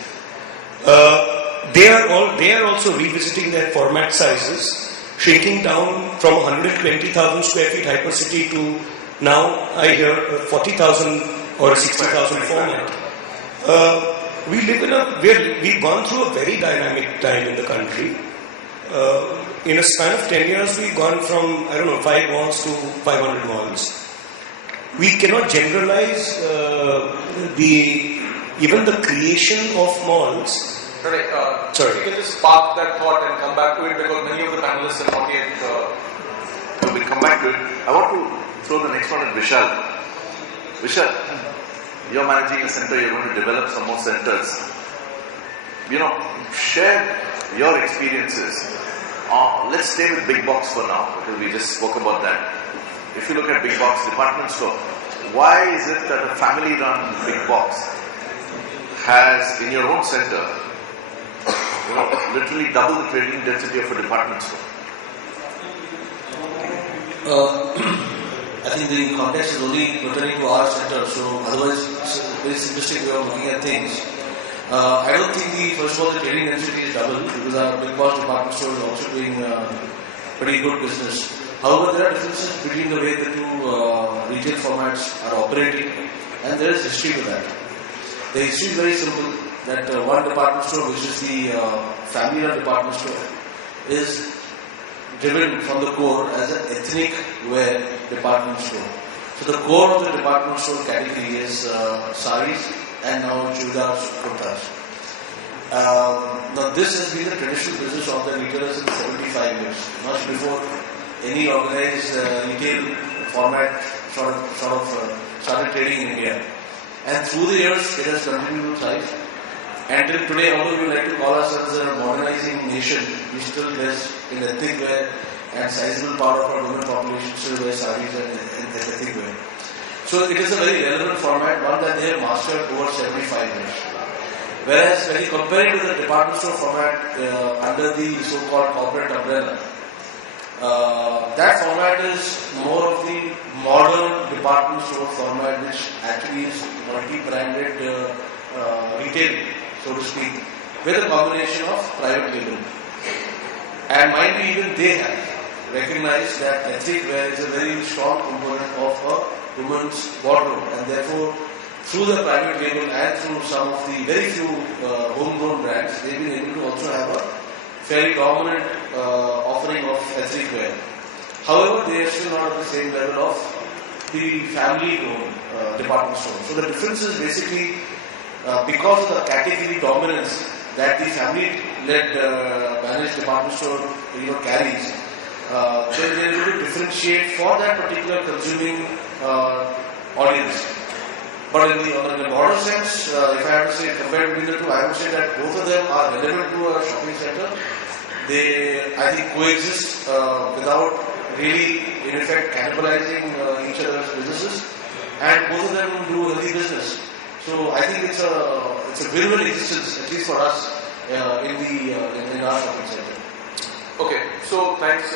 They are also revisiting their format sizes, shrinking down from 120,000 square feet hypercity to now I hear 40,000 or 60,000 format. We've gone through a very dynamic time in the country. In a span of 10 years, we've gone from 5 malls to 500 malls. We cannot generalize even the creation of malls. Sorry. You can just park that thought and come back to it, because many of the panelists have not yet. We'll come back to it. I want to throw the next one at Vishal. Vishal, you're managing a center, you're going to develop some more centers. Share your experiences. Let's stay with big box for now, because we just spoke about that. If you look at big box department store, why is it that a family-run big box has, in your own center, literally double the trading density of a department store? I think the context is only pertaining to our center, so otherwise it's a very simplistic way of looking at things. I don't think first of all the trading density is double, because our big box department store is also doing pretty good business. However, there are differences between the way the two retail formats are operating, and there is history to that. The history is very simple, that one department store, which is the family-run department store, is driven from the core as an ethnic wear department store. So the core of the department store category is saris and now chudars, kurtas. Now this has been the traditional business of the retailers in 75 years, much before any organized retail format sort of started trading in India. And through the years, it has continued to thrive. Until today, although we like to call ourselves a modernizing nation, we still dress in ethnic wear, and sizable part of our women population still wear saris and ethnic wear. So it is a very relevant format, one that they have mastered over 75 years. Whereas when you compare it to the department store format under the so-called corporate umbrella, that format is more of the modern department store format, which actually is multi-branded retail, so to speak, with a combination of private label. And mind you, even they have recognized that ethnic wear is a very strong component of a woman's wardrobe, and therefore through the private label and through some of the very few homegrown brands, they've been able to also have a fairly dominant offering of ethnic wear. However, they are still not at the same level of the family-owned department store. So the difference is basically because of the category dominance that the family-led managed department store carries, they're able to differentiate for that particular consuming audience. But in the broader sense, if I have to say compare between the two, I would say that both of them are relevant to a shopping center. They, I think, coexist without really, in effect, cannibalizing each other's businesses, and both of them do healthy business. So I think it's a win-win existence, at least for us, in our shopping center. Okay, so thanks,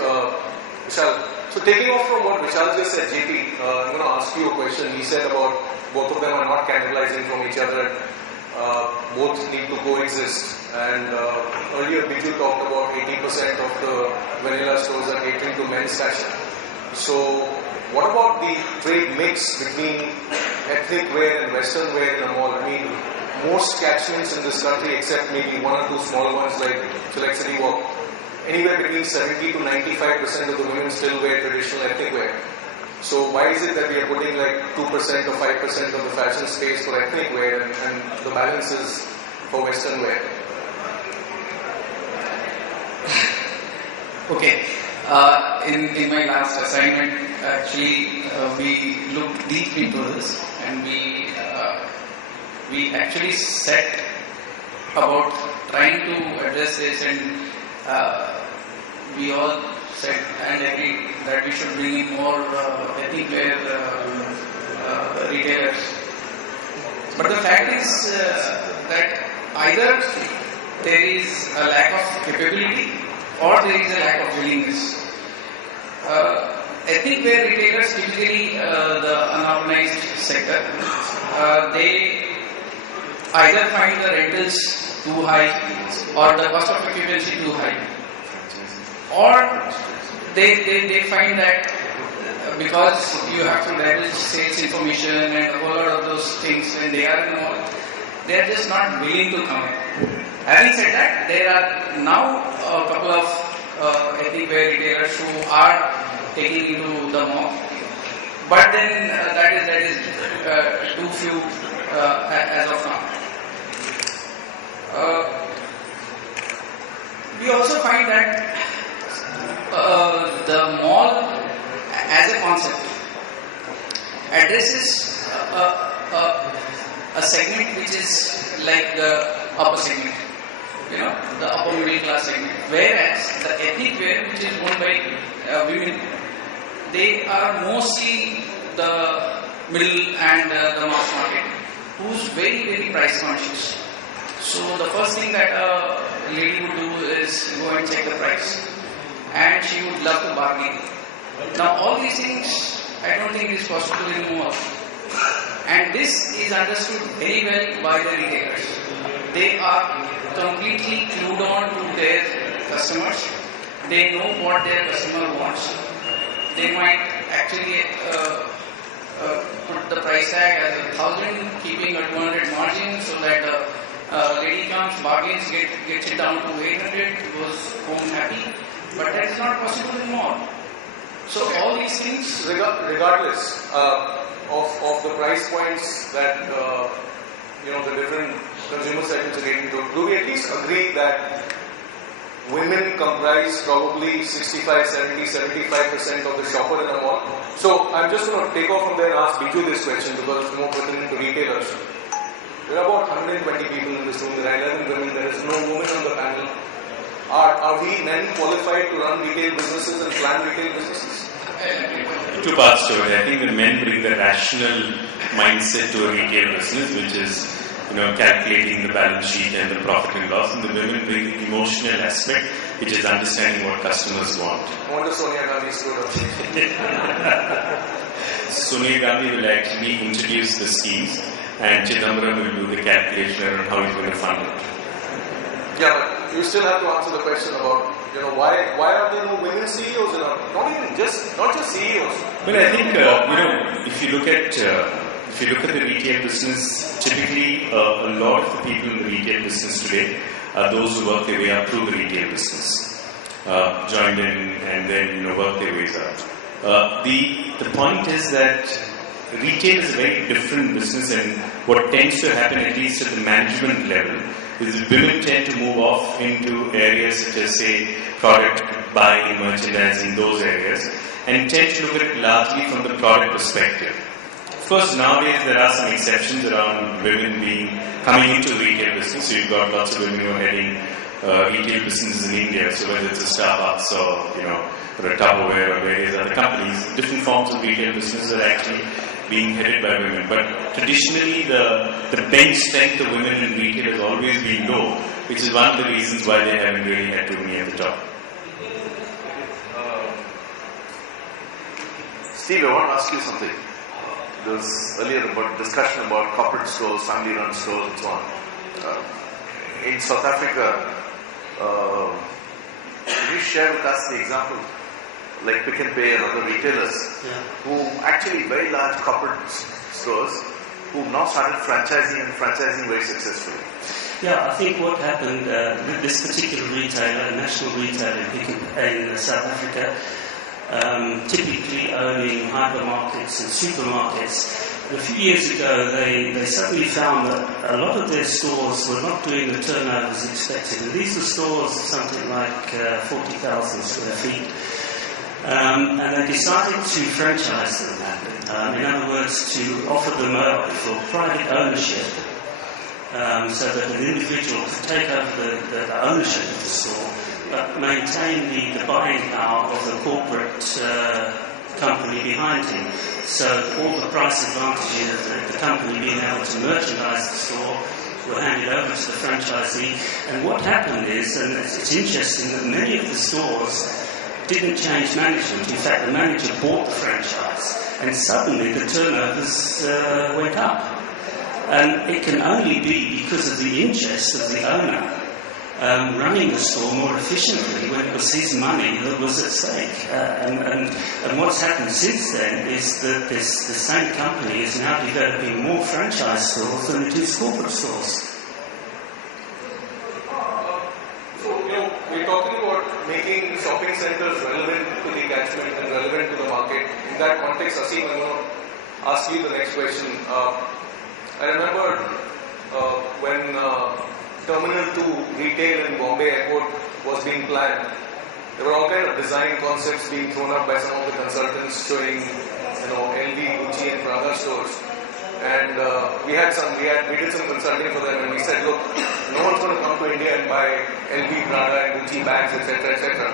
Vishal. So taking off from what Vishal just said, JP, I'm going to ask you a question. He said about both of them are not cannibalizing from each other. Both need to coexist. And earlier, Biju talked about 80% of the vanilla stores are catering to men's fashion. So what about the trade mix between ethnic wear and western wear in a mall? I mean, most catchments in this country, except maybe one or two small ones like Select City Walk, anywhere between 70 to 95% of the women still wear traditional ethnic wear. So why is it that we are putting like 2% or 5% of the fashion space for ethnic wear and the balance is for western wear? Okay. In my last assignment, actually, we looked deep into this, and we actually set about trying to address this, and we all said and agreed that we should bring in more ethnic wear retailers. But the fact is that either there is a lack of capability or there is a lack of willingness. Ethnic wear retailers, typically the unorganized sector, they either find the rentals too high or the cost of occupancy too high, or they find that because you have to leverage sales information and a whole lot of those things when they are in the mall, they are just not willing to come in. Having said that, there are now a couple of ethnic wear retailers who are taking into the mall, but then that is too few as of now. We also find that the mall as a concept addresses a segment which is like the upper segment, the upper middle class segment, whereas the ethnic wear, which is owned by women, they are mostly the middle and the mass market, who's very, very price conscious. So the first thing that a lady would do is go and check the price, and she would love to bargain. Now all these things I don't think is possible anymore, and this is understood very well by the retailers. They are completely glued on to their customers. They know what their customer wants. They might actually put the price tag as 1,000, keeping a 200 margin, so that lady comes, bargains, gets it down to 800, goes home happy. But that is not possible anymore. So all these things, regardless of the price points that the different consumer segments are getting to, do we at least agree that women comprise probably 65, 70, 75% of the shopper in a mall? So I'm just going to take off from there and ask Biju this question because it's more pertinent to retailers. There are about 120 people in this room. There are 11 women. There is no woman on the panel. Are we men qualified to run retail businesses and plan retail businesses? Two parts to it. I think the men bring the rational mindset to a retail business, which is calculating the balance sheet and the profit and loss, and the women bring the emotional aspect, which is understanding what customers want. I wonder Sonia Gandhi's good. Sonia Gandhi will actually introduce the schemes, and Chidambaram will do the calculation around how he's going to fund it. Yeah, but you still have to answer the question about why are there no women CEOs in our, not just CEOs. Well, I think if you look at the retail business, typically a lot of the people in the retail business today are those who work their way up through the retail business, joined in and then work their ways up. The point is that retail is a very different business, and what tends to happen, at least at the management level, is women tend to move off into areas such as, say, product buying, merchandising, those areas, and tend to look at it largely from the product perspective. Of course, nowadays there are some exceptions around women coming into retail business. So you've got lots of women who are heading retail businesses in India. So whether it's a Starbucks or a Tupperware or various other companies, different forms of retail businesses are actually being headed by women. But traditionally, the bench strength of women in retail has always been low, which is one of the reasons why they haven't really had too many at the top. Steve, I want to ask you something. There was earlier about discussion about corporate stores, family-run stores, and so on. In South Africa, can you share with us the example, like Pick n Pay and other retailers, who actually very large corporate stores, who now started franchising very successfully? Yeah, I think what happened, this particular retailer, a national retailer in South Africa, typically owning hypermarkets and supermarkets. A few years ago, they suddenly found that a lot of their stores were not doing the turnovers expected. And these were stores of something like 40,000 square feet. And they decided to franchise them. In other words, to offer them up for private ownership. So that an individual could take over the ownership of the store, but maintain the buying power of the corporate company behind him. So all the price advantages of the company being able to merchandise the store were handed over to the franchisee. And what happened is, and it's interesting, that many of the stores didn't change management. In fact, the manager bought the franchise, and suddenly the turnovers went up. And it can only be because of the interest of the owner running the store more efficiently when it was his money that was at stake. And what's happened since then is that the same company is now developing more franchise stores than it is corporate stores. So, we're talking about making shopping centers relevant to the catchment and relevant to the market. In that context, Asim, I'm going to ask you the next question. I remember when Terminal 2 retail in Bombay Airport was being planned, there were all kind of design concepts being thrown up by some of the consultants showing, LV, Gucci and Prada stores. And we did some consulting for them, and we said, look, no one's going to come to India and buy LV, Prada and Gucci bags, etc., etc.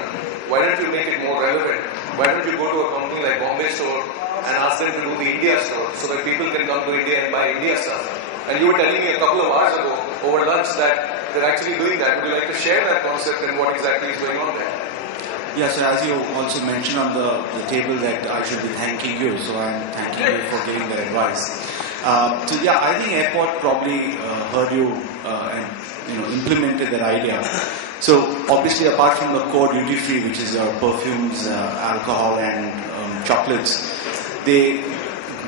Why don't you make it more relevant? Why don't you go to a company like Bombay Store and ask them to do the India store so that people can come to India and buy India stuff? And you were telling me a couple of hours ago over lunch that they're actually doing that. Would you like to share that concept and what exactly is going on there? Yeah, so as you also mentioned on the table that I should be thanking you, so I'm thanking you for giving that advice. I think airport probably heard you and implemented that idea. So obviously, apart from the core duty free, which is your perfumes, alcohol, and chocolates, they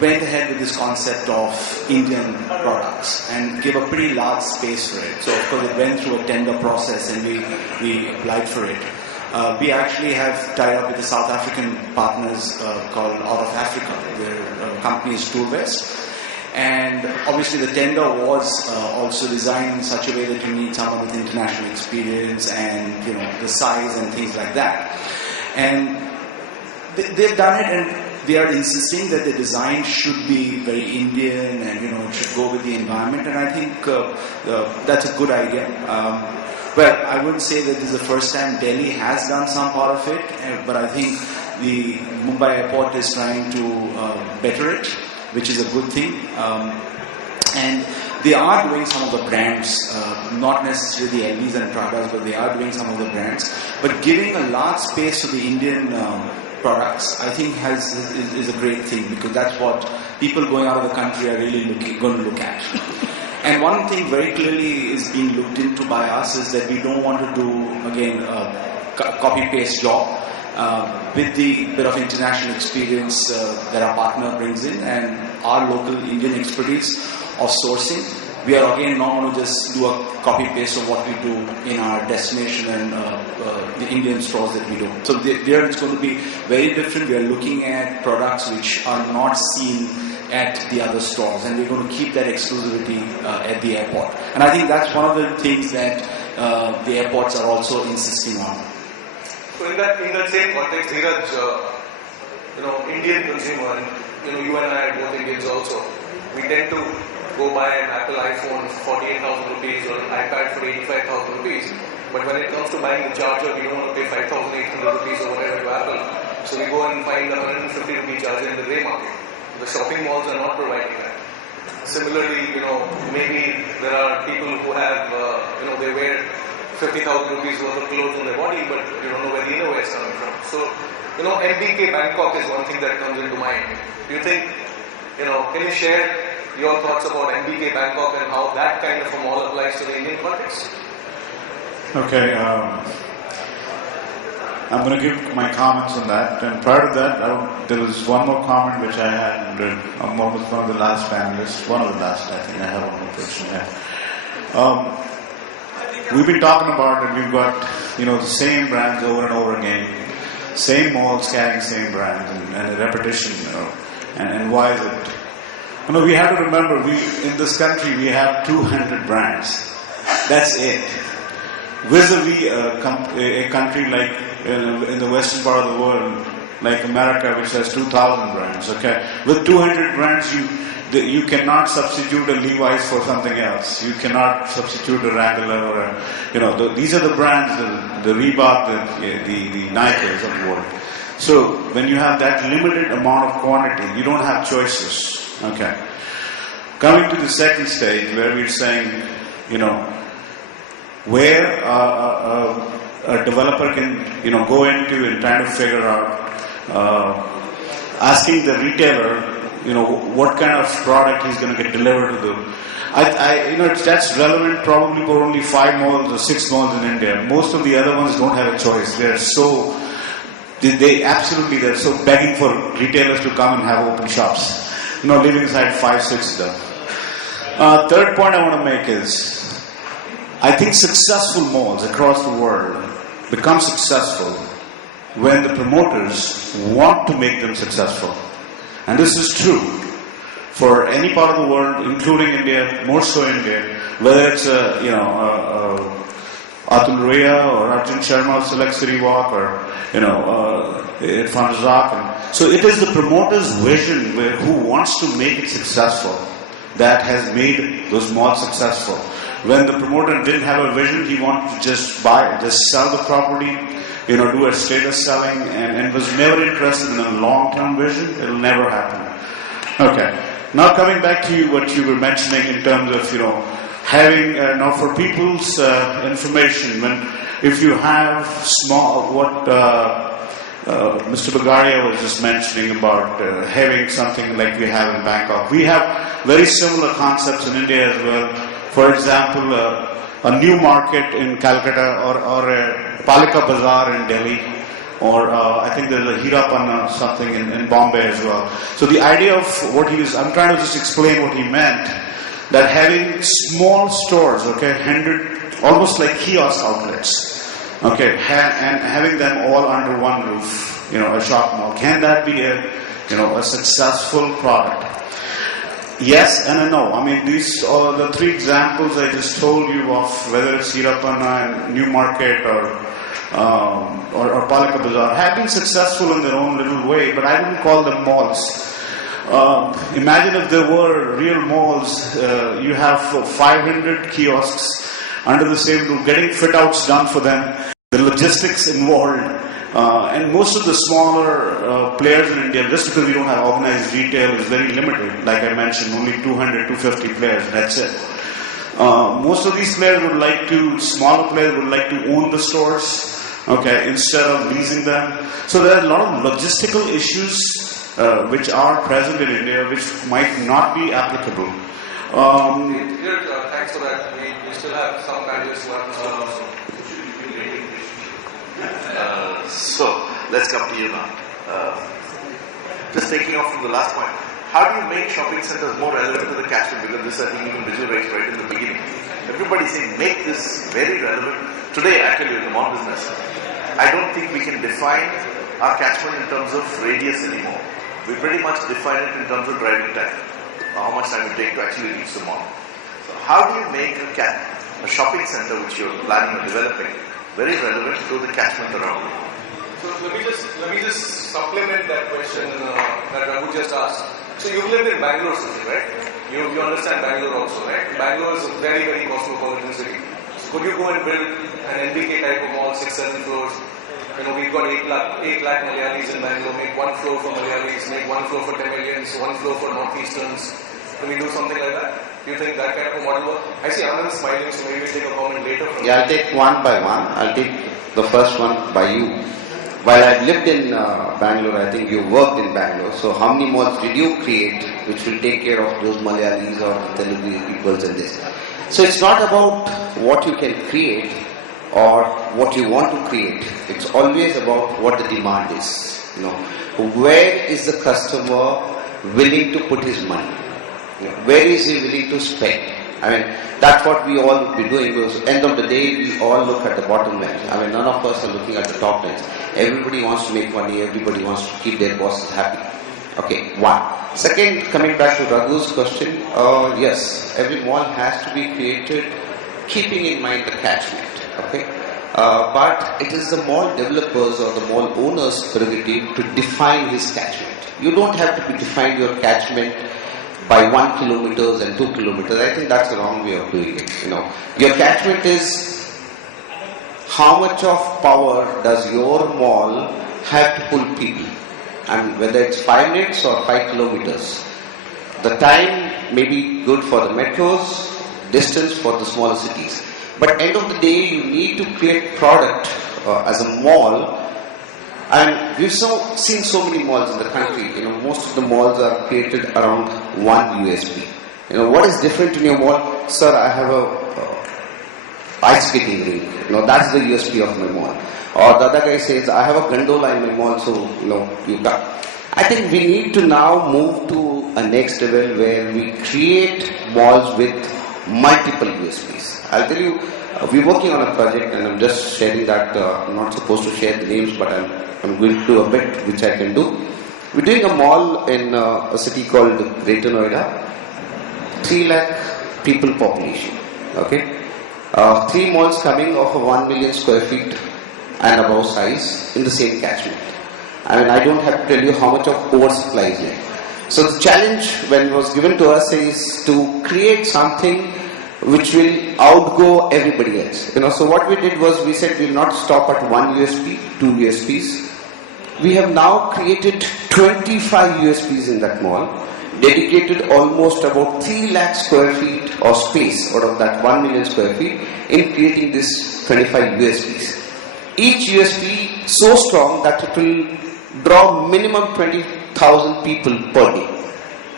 went ahead with this concept of Indian products and gave a pretty large space for it. So of course, it went through a tender process, and we applied for it. We actually have tied up with the South African partners called Out of Africa. Their company is Tourvest. And obviously the tender was also designed in such a way that you need someone with international experience and the size and things like that. And they've done it, and they are insisting that the design should be very Indian and it should go with the environment. And I think that's a good idea. Well, I wouldn't say that this is the first time. Delhi has done some part of it, but I think the Mumbai airport is trying to better it, which is a good thing. And they are doing some of the brands, not necessarily the LVs and Pradas, but they are doing some of the brands. But giving a large space to the Indian products, I think is a great thing, because that's what people going out of the country are really going to look at. And one thing very clearly is being looked into by us is that we don't want to do, again, a copy-paste job. With the bit of international experience that our partner brings in and our local Indian expertise of sourcing, we are again not going to just do a copy-paste of what we do in our destination and the Indian stores that we do. So there it's going to be very different. We are looking at products which are not seen at the other stores, and we're going to keep that exclusivity at the airport. And I think that's one of the things that the airports are also insisting on. So in that same context, Dheeraj, Indian consumer, and you and I are both Indians also, we tend to go buy an Apple iPhone for 48,000 rupees or an iPad for 85,000 rupees. But when it comes to buying the charger, we don't want to pay 5,800 rupees or whatever to Apple. So we go and find the 150 rupee charger in the grey market. The shopping malls are not providing that. Similarly, maybe there are people who have, they wear 50,000 rupees worth of clothes on their body, but you don't know where the innerwear is coming from. So, MBK Bangkok is one thing that comes into mind. Do you think, can you share your thoughts about MBK Bangkok and how that kind of a mall applies to the Indian context? Okay, I'm going to give my comments on that. And prior to that, there was one more comment which I had. I'm almost one of the last panelists. One of the last, I think I have one more person there. We've been talking about that we've got, the same brands over and over again. Same malls carrying same brands and repetition, And why is it? We have to remember, in this country, we have 200 brands. That's it. Vis-a-vis a country like in the western part of the world, like America, which has 2,000 brands. Okay, with 200 brands, you cannot substitute a Levi's for something else. You cannot substitute a Wrangler or these are the brands, the Reebok, the Nikes of the world. So when you have that limited amount of quantity, you don't have choices. Okay. Coming to the second stage, where we're saying, where a developer can, go into and try to figure out, asking the retailer, what kind of product he's going to get delivered to them. That's relevant probably for only 5 malls or 6 malls in India. Most of the other ones don't have a choice. They're so begging for retailers to come and have open shops. Leaving aside 5-6 of them. Third point I want to make is, I think successful malls across the world become successful when the promoters want to make them successful. And this is true for any part of the world, including India, more so India, whether it's Atul Ria or Arjun Sharma Select City Walk or Irfan Razak. So it is the promoter's vision who wants to make it successful that has made those malls successful. When the promoter didn't have a vision, he wanted to just sell the property, do a status selling, and was never interested in a long-term vision. It'll never happen. Okay. Now coming back to what you were mentioning in terms of, having, for people's information, if you have what Mr. Bagaria was just mentioning about having something like we have in Bangkok. We have very similar concepts in India as well. For example, a new market in Calcutta or a Palika Bazaar in Delhi, or I think there's a Hirapanna something in Bombay as well. So the idea of I'm trying to just explain what he meant, that having small stores, almost like kiosk outlets, and having them all under one roof, a shop mall, can that be a successful product? Yes and a no. I mean, these are the 3 examples I just told you of, whether it's Hirapanna and New Market or Palika Bazaar, have been successful in their own little way, but I wouldn't call them malls. Imagine if there were real malls. You have 500 kiosks under the same roof, getting fit-outs done for them, the logistics involved. And most of the smaller players in India, just because we don't have organized retail, is very limited. Like I mentioned, only 200, 250 players, that's it. Most of these players smaller players would like to own the stores, instead of leasing them. So there are a lot of logistical issues which are present in India, which might not be applicable. Thanks for that. We still have some panelists who have So, let's come to you now. Just taking off from the last point, how do you make shopping centers more relevant to the catchment? Because this, I think, even visualized right in the beginning. Everybody's saying, make this very relevant. Today, actually, in the mall business, I don't think we can define our catchment in terms of radius anymore. We pretty much define it in terms of driving time. How much time it takes to actually reach the mall. So how do you make a shopping center which you're planning or developing very relevant to the catchment around you? So let me just supplement that question that Raghu just asked. So you've lived in Bangalore city, right? You understand Bangalore also, right? Bangalore is a very, very cosmopolitan city. So could you go and build an NBK type of mall, 6-7 floors? You know, we've got 8 lakh Malayalis in Bangalore. Make one floor for Malayalis, make one floor for Tamilians, one floor for Northeasterns. Can we do something like that? Do you think that kind of a model work? I see Anand smiling, so maybe we'll take a comment later. Yeah, I'll take one by one. I'll take the first one by you. While I've lived in Bangalore, I think you worked in Bangalore. So how many malls did you create which will take care of those Malayalis or Telugu peoples and this? So it's not about what you can create or what you want to create. It's always about what the demand is. You know, where is the customer willing to put his money? Where is he willing to spend? I mean, that's what we all would be doing, because at the end of the day, we all look at the bottom line. I mean, none of us are looking at the top lines. Everybody wants to make money, everybody wants to keep their bosses happy. Okay, one. Second, coming back to Raghu's question, yes, every mall has to be created keeping in mind the catchment. Okay, but it is the mall developers or the mall owner's prerogative to define his catchment. You don't have to be defined your catchment by 1 kilometers and 2 kilometers. I think that's the wrong way of doing it. You know, your catchment is how much of power does your mall have to pull people. I mean, whether it's 5 minutes or 5 kilometers. The time may be good for the metros, distance for the smaller cities. But end of the day, you need to create product as a mall. And we've seen so many malls in the country. You know, most of the malls are created around one USP. You know, what is different in your mall? Sir, I have a ice skating rink. You know, that's the USP of my mall. Or the other guy says, I have a gondola in my mall, so you know, you can. I think we need to now move to a next level where we create malls with multiple USPs. I'll tell you, we're working on a project, and I'm just sharing that. I'm not supposed to share the names, but I'm going to do a bit which I can do. We're doing a mall in a city called Greater Noida, 3 lakh people population. Okay, 3 malls coming of a 1 million square feet and above size in the same catchment. I mean, I don't have to tell you how much of oversupply is there. So the challenge when it was given to us is to create something which will outgo everybody else. You know, so what we did was we said we'll not stop at 1 USP, 2 USPs. We have now created 25 USPs in that mall, dedicated almost about 3 lakh square feet of space out of that 1 million square feet in creating this 25 USPs. Each USP so strong that it will draw minimum 20,000 people per day.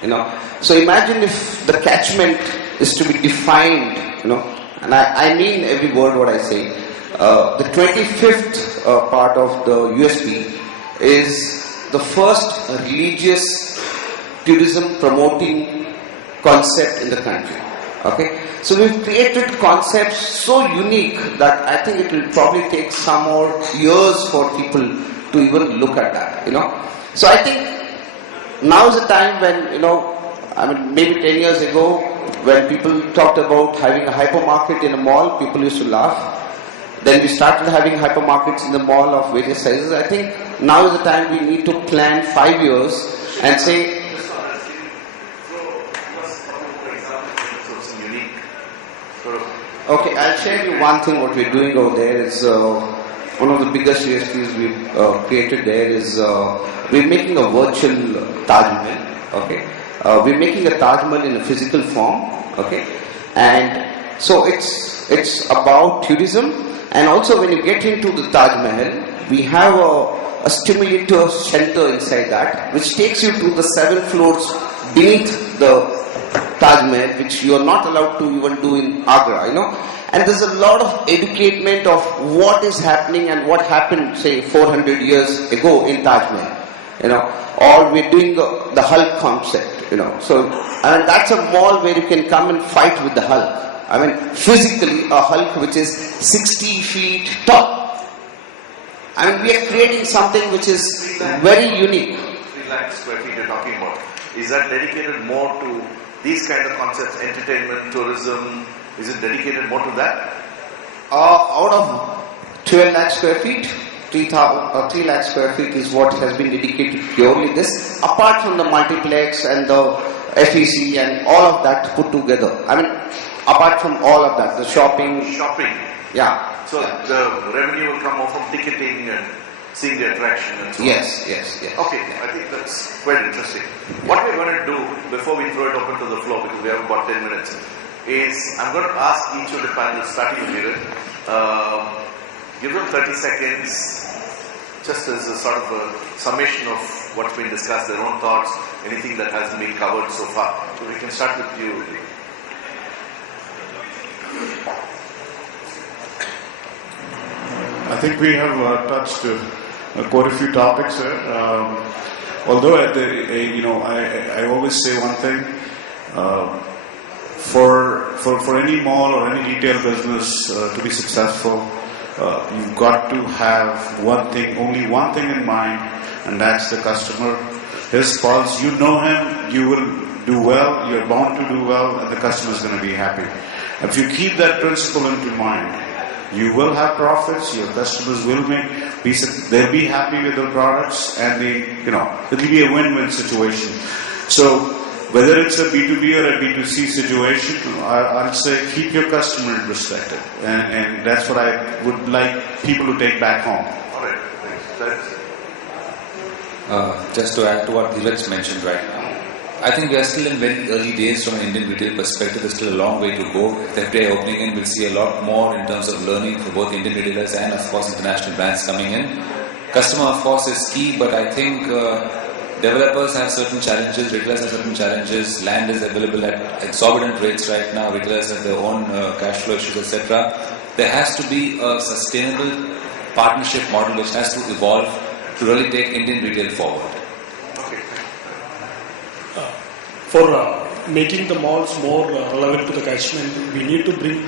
You know, so imagine if the catchment is to be defined, you know, and I mean every word what I say. The 25th part of the USP is the first religious tourism promoting concept in the country. Okay, so we've created concepts so unique that I think it will probably take some more years for people to even look at that. You know, so I think now is the time when, you know, I mean, maybe 10 years ago, when people talked about having a hypermarket in a mall, people used to laugh. Then we started having hypermarkets in the mall of various sizes. I think now is the time we need to plan 5 years and say, okay, I'll share you one thing what we're doing over there is one of the biggest USPs we've created there is we're making a virtual Taj Mahal. Okay, we're making a Taj Mahal in a physical form. Okay, and so it's about tourism. And also when you get into the Taj Mahal, we have a stimulator center inside that, which takes you to the 7 floors beneath the Taj Mahal, which you are not allowed to even do in Agra, you know. And there's a lot of education of what is happening and what happened, say, 400 years ago in Taj Mahal, you know. Or we're doing the Hulk concept, you know. So, and that's a mall where you can come and fight with the Hulk. I mean, physically, a Hulk which is 60 feet tall. I mean, we are creating something which is very unique. 3 lakh square feet you're talking about. Is that dedicated more to these kind of concepts, entertainment, tourism? Is it dedicated more to that? Out of 12 lakh square feet, 3 lakh square feet is what has been dedicated purely this, apart from the multiplex and the FEC and all of that put together. I mean, apart from all of that, the shopping. Yeah. So the revenue will come more from ticketing and seeing the attraction and so on. Yes. Okay, I think that's quite interesting. What we're going to do before we throw it open to the floor, because we have about 10 minutes, is I'm going to ask each of the panelists, starting with Viren, give them 30 seconds, just as a sort of a summation of what's been discussed, their own thoughts, anything that hasn't been covered so far. So we can start with you. I think we have touched quite a few topics here. Although I always say one thing: for any mall or any retail business to be successful, you've got to have only one thing in mind, and that's the customer. His pulse. You know him, you will do well. You're bound to do well, and the customer is going to be happy. If you keep that principle into mind, you will have profits, your customers will they'll be happy with the products, and it'll be a win-win situation. So, whether it's a B2B or a B2C situation, I'll say keep your customer respected. And that's what I would like people to take back home. Alright, thanks. Just to add to what Dheeraj mentioned right now, I think we are still in very early days from an Indian retail perspective. There's still a long way to go. With the FTA opening in, we'll see a lot more in terms of learning for both Indian retailers and, of course, international brands coming in. Customer, of course, is key, but I think developers have certain challenges, retailers have certain challenges. Land is available at exorbitant rates right now. Retailers have their own cash flow issues, etc. There has to be a sustainable partnership model which has to evolve to really take Indian retail forward. For making the malls more relevant to the catchment, we need to bring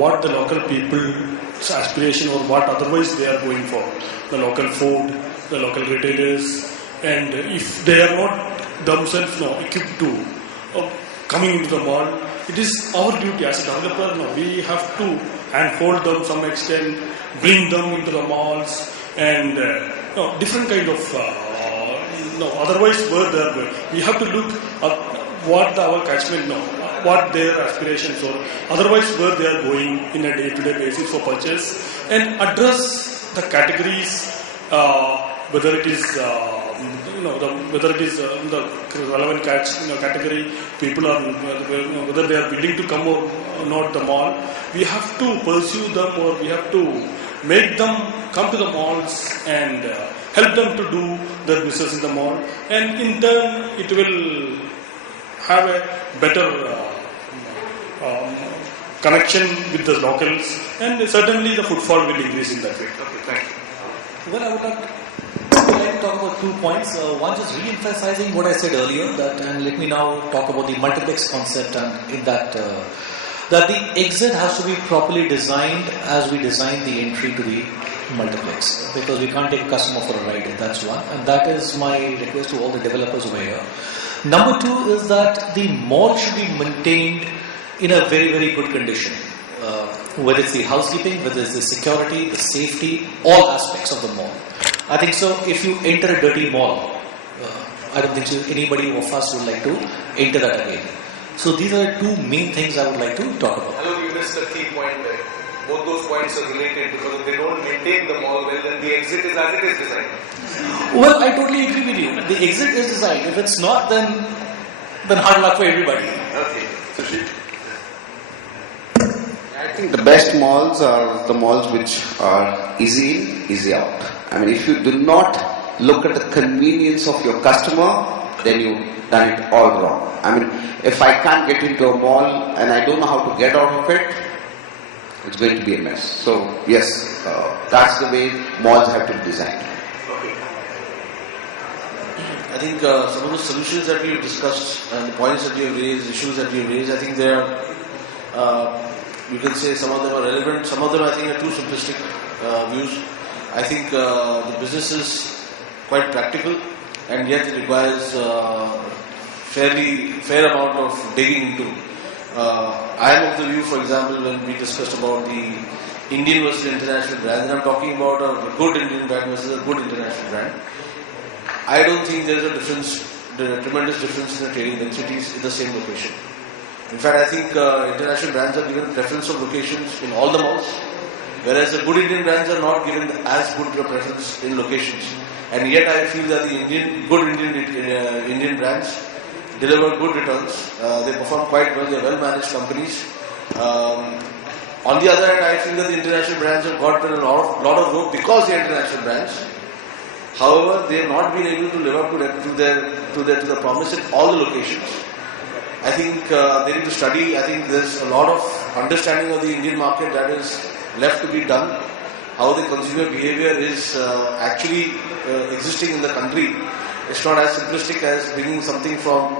what the local people's aspiration or what otherwise they are going for. The local food, the local retailers, and if they are not themselves equipped to coming into the mall, it is our duty as a developer. We have to handhold them some extent, bring them into the malls, and different kind of otherwise where they are going. We have to look at what our catchment what their aspirations are, otherwise where they are going in a day-to-day basis for purchase, and address the categories, whether it is whether it is the relevant category, people are whether they are willing to come or not the mall. We have to pursue them, or we have to make them come to the malls and help them to do their business in the mall, and in turn it will have a better connection with the locals, and certainly the footfall will increase in that way. Okay, thank you. Well, I would like to talk about 2 points. One is re-emphasizing what I said earlier, and let me now talk about the multiplex concept, and in that the exit has to be properly designed as we design the entry to the multiplex, because we can't take a customer for a ride. That's one, and that is my request to all the developers over here. Number 2 is that the mall should be maintained in a very, very good condition. Whether it's the housekeeping, whether it's the security, the safety, all aspects of the mall. I think so. If you enter a dirty mall, I don't think so anybody of us would like to enter that again. So these are 2 main things I would like to talk about. Hello, you missed a key point there. Both those points are related, because if they don't maintain the mall well, then the exit is as it is designed. Well, I totally agree with you. The exit is designed. If it's not, then hard luck for everybody. Okay, Sushil? I think the best malls are the malls which are easy in, easy out. I mean, if you do not look at the convenience of your customer, then you've done it all wrong. I mean, if I can't get into a mall and I don't know how to get out of it, it's going to be a mess. So, yes, that's the way malls have to be designed. I think some of the solutions that we have discussed and the points that we have raised, issues that we have raised, I think they are, you can say some of them are relevant, some of them I think are too simplistic views. I think the business is quite practical, and yet it requires fair amount of digging into. I am of the view, for example, when we discussed about the Indian versus international brand, and I'm talking about a good Indian brand versus a good international brand. I don't think there is a difference, a tremendous difference in the trading densities in the same location. In fact, I think international brands are given preference of locations in all the malls, whereas the good Indian brands are not given as good a preference in locations. And yet I feel that the good Indian brands deliver good returns. They perform quite well. They're well-managed companies. On the other hand, I feel that the international brands have gotten a lot of rope because they are international brands. However, they have not been able to live up to the promise in all the locations. I think they need to study. I think there's a lot of understanding of the Indian market that is left to be done. How the consumer behavior is actually existing in the country. It's not as simplistic as bringing something from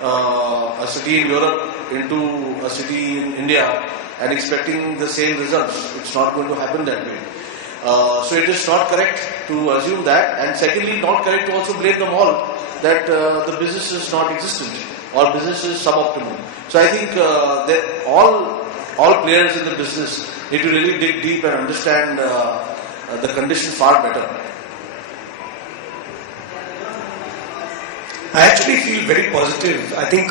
a city in Europe into a city in India and expecting the same results. It's not going to happen that way. So it is not correct to assume that, and secondly, not correct to also blame the mall that the business is not existent or business is suboptimal. So I think that all players in the business need to really dig deep and understand the conditions far better. I actually feel very positive. I think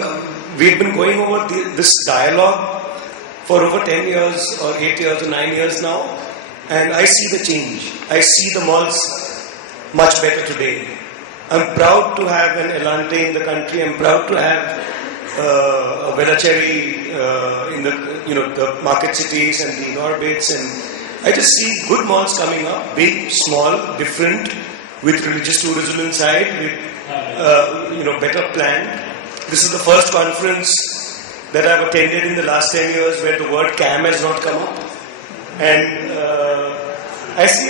we've been going over this dialogue for over 10 years or 8 years or 9 years now, and I see the change. I see the malls much better today. I'm proud to have an Elante in the country. I'm proud to have a Velachery in the market cities and the orbits, and I just see good malls coming up, big, small, different, with religious tourism inside, with better planned. This is the first conference that I've attended in the last 10 years where the word CAM has not come up, and I see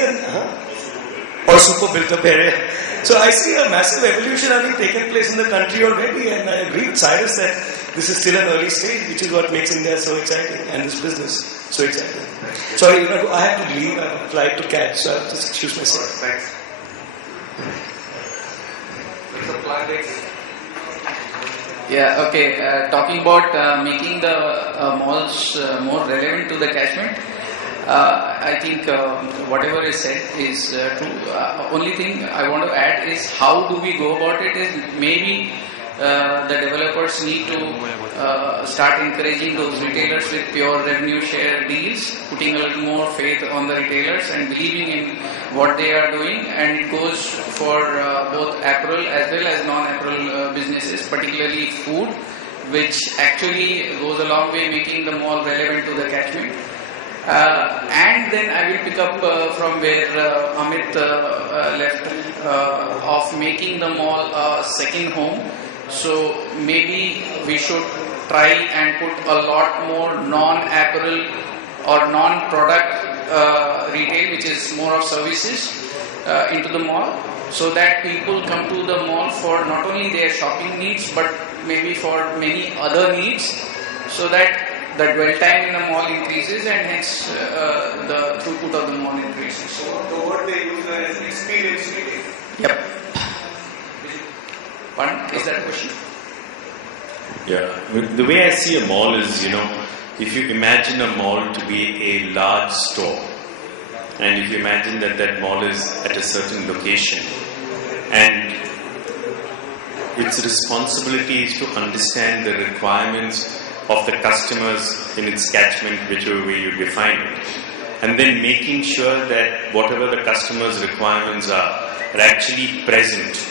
or super built up area. So I see a massive evolution having taken place in the country already, and I agree with Cyrus that this is still an early stage, which is what makes India so exciting and this business so exciting. Sorry, I have to leave. I have a flight to catch, so I have to excuse myself. Thanks. Yeah, okay. Talking about making the malls more relevant to the catchment, I think whatever is said is true. Only thing I want to add is how do we go about it is maybe the developers need to start encouraging those retailers with pure revenue share deals, putting a little more faith on the retailers and believing in what they are doing, and it goes for both apparel as well as non-apparel businesses, particularly food, which actually goes a long way making the mall relevant to the catchment. And then I will pick up from where Amit left of making the mall a second home. So maybe we should try and put a lot more non-apparel or non-product retail, which is more of services, into the mall, so that people come to the mall for not only their shopping needs but maybe for many other needs, so that the dwell time in the mall increases and hence the throughput of the mall increases. So the word they use there is experience retail. Yep. Pardon? Is that a question? Yeah. The way I see a mall is, if you imagine a mall to be a large store, and if you imagine that that mall is at a certain location, and its responsibility is to understand the requirements of the customers in its catchment, whichever way you define it, and then making sure that whatever the customer's requirements are actually present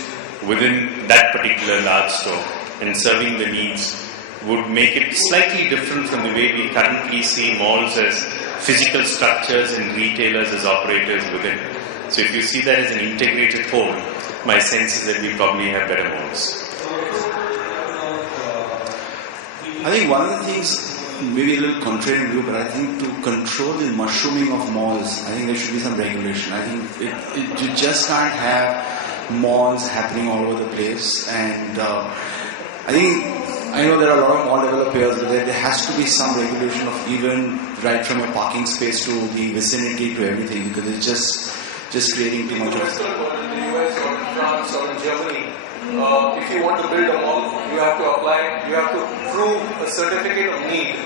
within that particular large store and serving the needs would make it slightly different from the way we currently see malls as physical structures and retailers as operators within. So if you see that as an integrated whole, my sense is that we probably have better malls. I think one of the things, maybe a little contrary to you, but I think to control the mushrooming of malls, I think there should be some regulation. I think you just can't have malls happening all over the place, and I know there are a lot of mall developers, but there has to be some regulation of even right from a parking space to the vicinity to everything, because it's just creating too much of it. In the US or in France or in Germany, if you want to build a mall, you have to apply, you have to prove a certificate of need,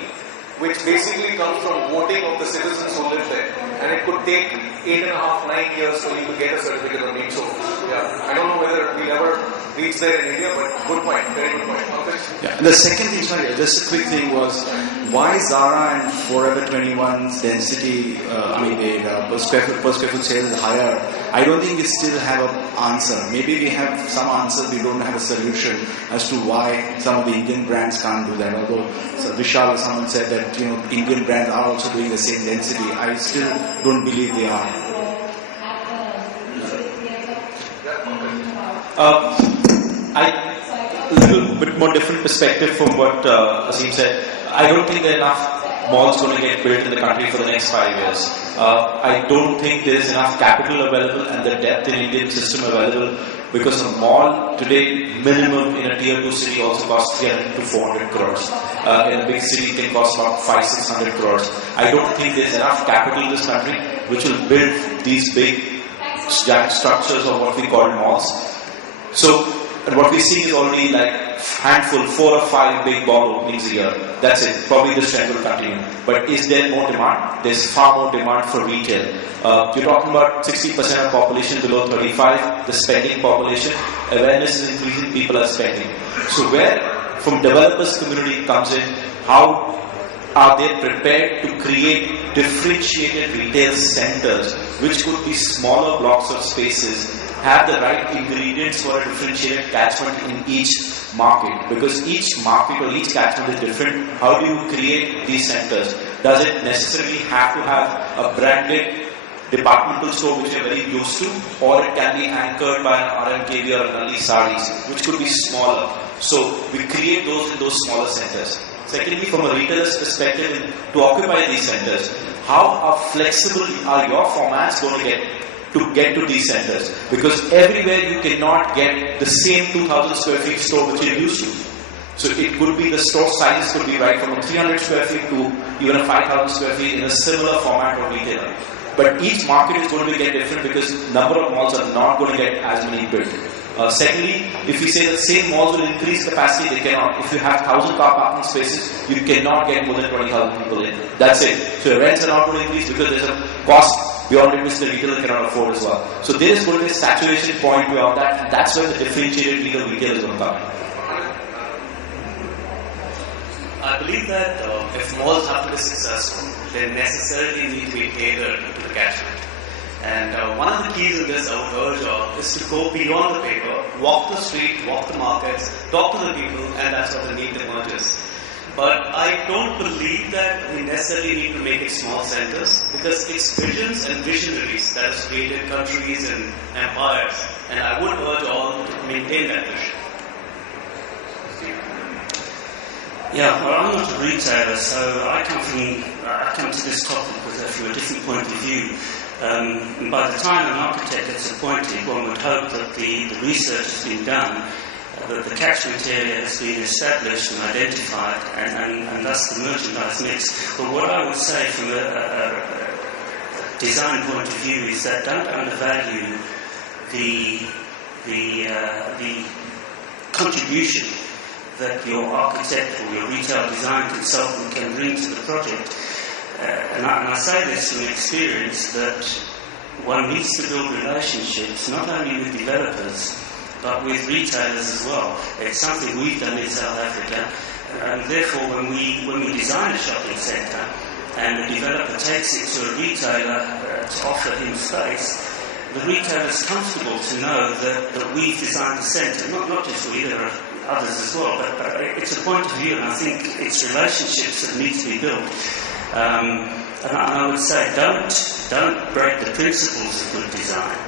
which basically comes from voting of the citizens who live there. And it could take 8.5, 9 years for you to get a certificate of need. So, yeah, I don't know whether we'll ever reach there in India, but good point, very good point. Yeah. And the second thing, sorry, just a quick thing was why Zara and Forever 21's density, per square foot sales is higher. I don't think we still have an answer. Maybe we have some answer, we don't have a solution as to why some of the Indian brands can't do that. Although Vishal or someone said that Indian brands are also doing the same density, I still don't believe they are. A little bit more different perspective from what Asim said. I don't think there are enough malls going to get built in the country for the next 5 years. I don't think there is enough capital available and the depth in Indian system available, because a mall today minimum in a tier 2 city also costs 300 to 400 crores. In a big city it can cost about 500-600 crores. I don't think there is enough capital in this country which will build these big giant structures of what we call malls. So, and what we see is already like handful, 4 or 5 big mall openings a year. That's it. Probably this trend will continue. But is there more demand? There's far more demand for retail. You're talking about 60% of population below 35, the spending population. Awareness is increasing, people are spending. So where from developers community comes in, how are they prepared to create differentiated retail centers, which could be smaller blocks of spaces, have the right ingredients for a differentiated catchment in each market, because each market or each catchment is different. How do you create these centers? Does it necessarily have to have a branded departmental store which you're very used to, or it can be anchored by an RMKV or an Ali Saris, which could be smaller? So we create those in those smaller centers. Secondly, from a retailer's perspective, to occupy these centers, how flexible are your formats going to get to these centers? Because everywhere you cannot get the same 2,000 square feet store which you're used to. So it could be the store sizes could be right from a 300 square feet to even a 5,000 square feet in a similar format of retailer. But each market is going to get different because number of malls are not going to get as many built. Secondly, if we say that same malls will increase capacity, they cannot. If you have 1,000 car parking spaces, you cannot get more than 20,000 people in. That's it. So your rents are not going to increase because there's a cost beyond it which the retailer cannot afford as well. So there is going to be a saturation point beyond that, and that's where the differentiated legal retail is going to come in. I believe that if malls have to be successful, they necessarily need to be tailored to the catchment. And one of the keys in this, I would urge is to go beyond the paper, walk the street, walk the markets, talk to the people, and that's what the need emerges. But I don't believe that we necessarily need to make it small centers, because it's visions and visionaries that have created countries and empires, and I would urge all to maintain that vision. Yeah, well, I'm not a retailer, so I come to this topic from a different point of view. And by the time an architect gets appointed, one would hope that the research has been done, that the catchment area has been established and identified, and thus the merchandise mix. But what I would say from a design point of view is that don't undervalue the contribution that your architect or your retail design consultant can bring to the project. And I say this from experience, that one needs to build relationships not only with developers but with retailers as well. It's something we've done in South Africa, and therefore when we design a shopping centre and the developer takes it to a retailer to offer him space, the retailer is comfortable to know that we've designed the centre, not just we, there are others as well, but it's a point of view, and I think it's relationships that need to be built. And I would say don't break the principles of good design.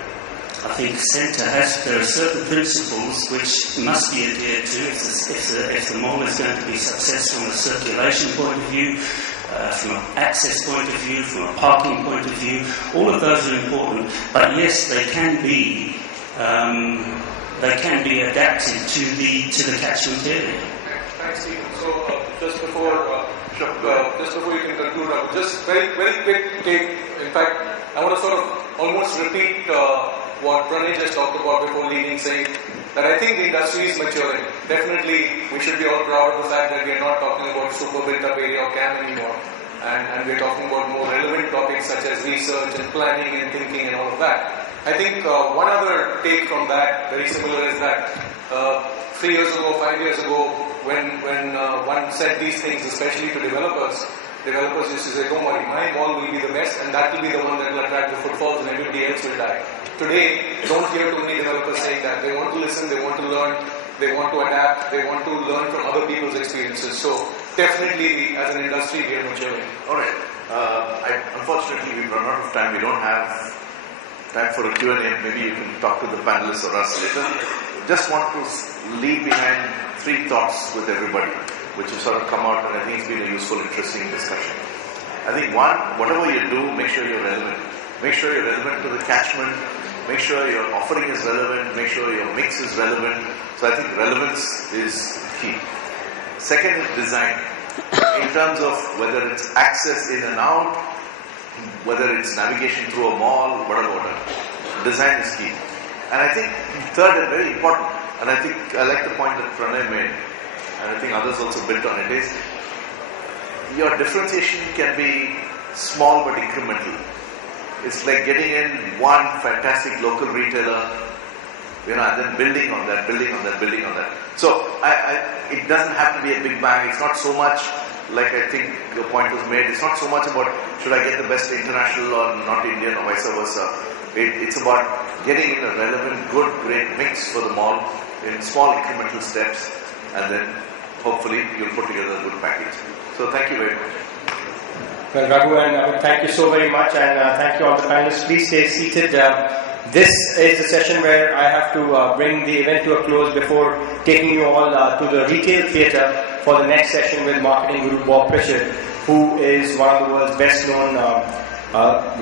I think there are certain principles which must be adhered to if the mall is going to be successful from a circulation point of view, from an access point of view, from a parking point of view. All of those are important, but yes, they can be adapted to the catchment area. Thanks, Stephen. So just before you can conclude, just very quick take. In fact, I want to sort of almost repeat what Pranay just talked about before leaving, saying that I think the industry is maturing. Definitely, we should be all proud of the fact that we are not talking about super built-up area or CAM anymore. And we're talking about more relevant topics such as research and planning and thinking and all of that. I think one other take from that, very similar, is that 3 years ago, 5 years ago, when one said these things, especially to developers used to say, don't worry, my mall will be the best and that will be the one that will attract the footfalls and everybody else will die. Today, don't hear too many developers saying that. They want to listen, they want to learn, they want to adapt, they want to learn from other people's experiences. So definitely, as an industry, we are maturing. Alright. Unfortunately, we've run out of time. We don't have time for a Q&A. Maybe you can talk to the panelists or us later. Just want to leave behind 3 thoughts with everybody, which have sort of come out, and I think it's been a useful, interesting discussion. I think one, whatever you do, make sure you're relevant. Make sure you're relevant to the catchment. Make sure your offering is relevant. Make sure your mix is relevant. So I think relevance is key. Second is design. In terms of whether it's access in and out, whether it's navigation through a mall, whatever. Design is key. And I think third and very important, and I think I like the point that Pranay made, and I think others also built on it, is your differentiation can be small but incremental. It's like getting in one fantastic local retailer, and then building on that. So it doesn't have to be a big bang. It's not so much, like I think your point was made, it's not so much about should I get the best international or not Indian or vice versa. It's about getting in a relevant, good, great mix for the mall in small incremental steps, and then hopefully you'll put together a good package. So thank you very much. Well, Raghu and Amit, thank you so very much, and thank you all the panelists. Please stay seated. This is the session where I have to bring the event to a close before taking you all to the retail theatre for the next session with marketing guru Bob Pritchard, who is one of the world's best known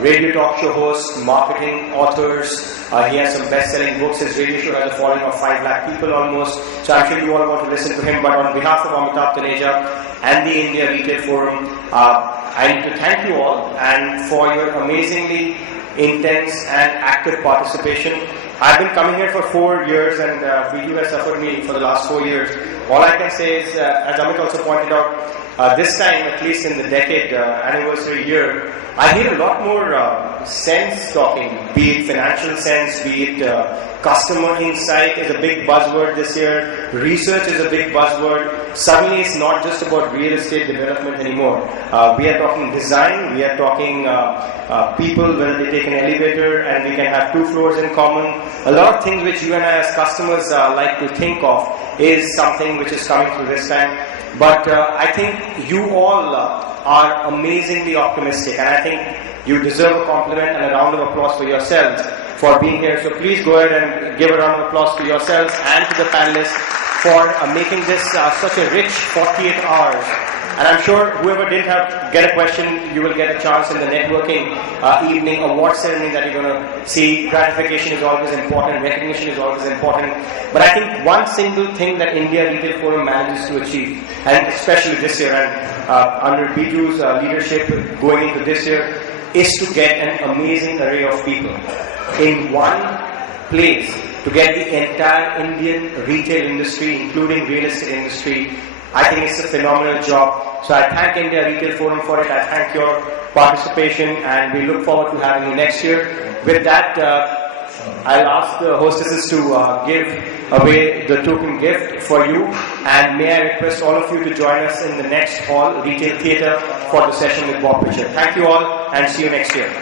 radio talk show hosts, marketing authors. He has some best-selling books. His radio show has a following of 5 lakh people almost. So I'm sure you all want to listen to him. But on behalf of Amitabh Taneja and the India Retail Forum, I need to thank you all and for your amazingly intense and active participation. I've been coming here for 4 years, and Viju has suffered me for the last 4 years. All I can say is, as Amit also pointed out, this time, at least in the decade anniversary year, I hear a lot more sense talking, be it financial sense, be it customer insight is a big buzzword this year, research is a big buzzword. Suddenly it's not just about real estate development anymore. We are talking design, we are talking people, whether they take an elevator and we can have 2 floors in common. A lot of things which you and I as customers like to think of is something which is coming through this time. But I think you all are amazingly optimistic, and I think you deserve a compliment and a round of applause for yourselves for being here. So please go ahead and give a round of applause to yourselves and to the panelists for making this such a rich 48 hours. And I'm sure whoever didn't get a question, you will get a chance in the networking evening award ceremony that you're going to see. Gratification is always important, recognition is always important. But I think one single thing that India Retail Forum manages to achieve, and especially this year, and under Biju's leadership going into this year, is to get an amazing array of people in one place to get the entire Indian retail industry, including real estate industry. I think it's a phenomenal job. So I thank India Retail Forum for it. I thank your participation, and we look forward to having you next year. With that, I'll ask the hostesses to give away the token gift for you, and may I request all of you to join us in the next hall, Retail Theatre, for the session with Bob Pritchard. Thank you all, and see you next year.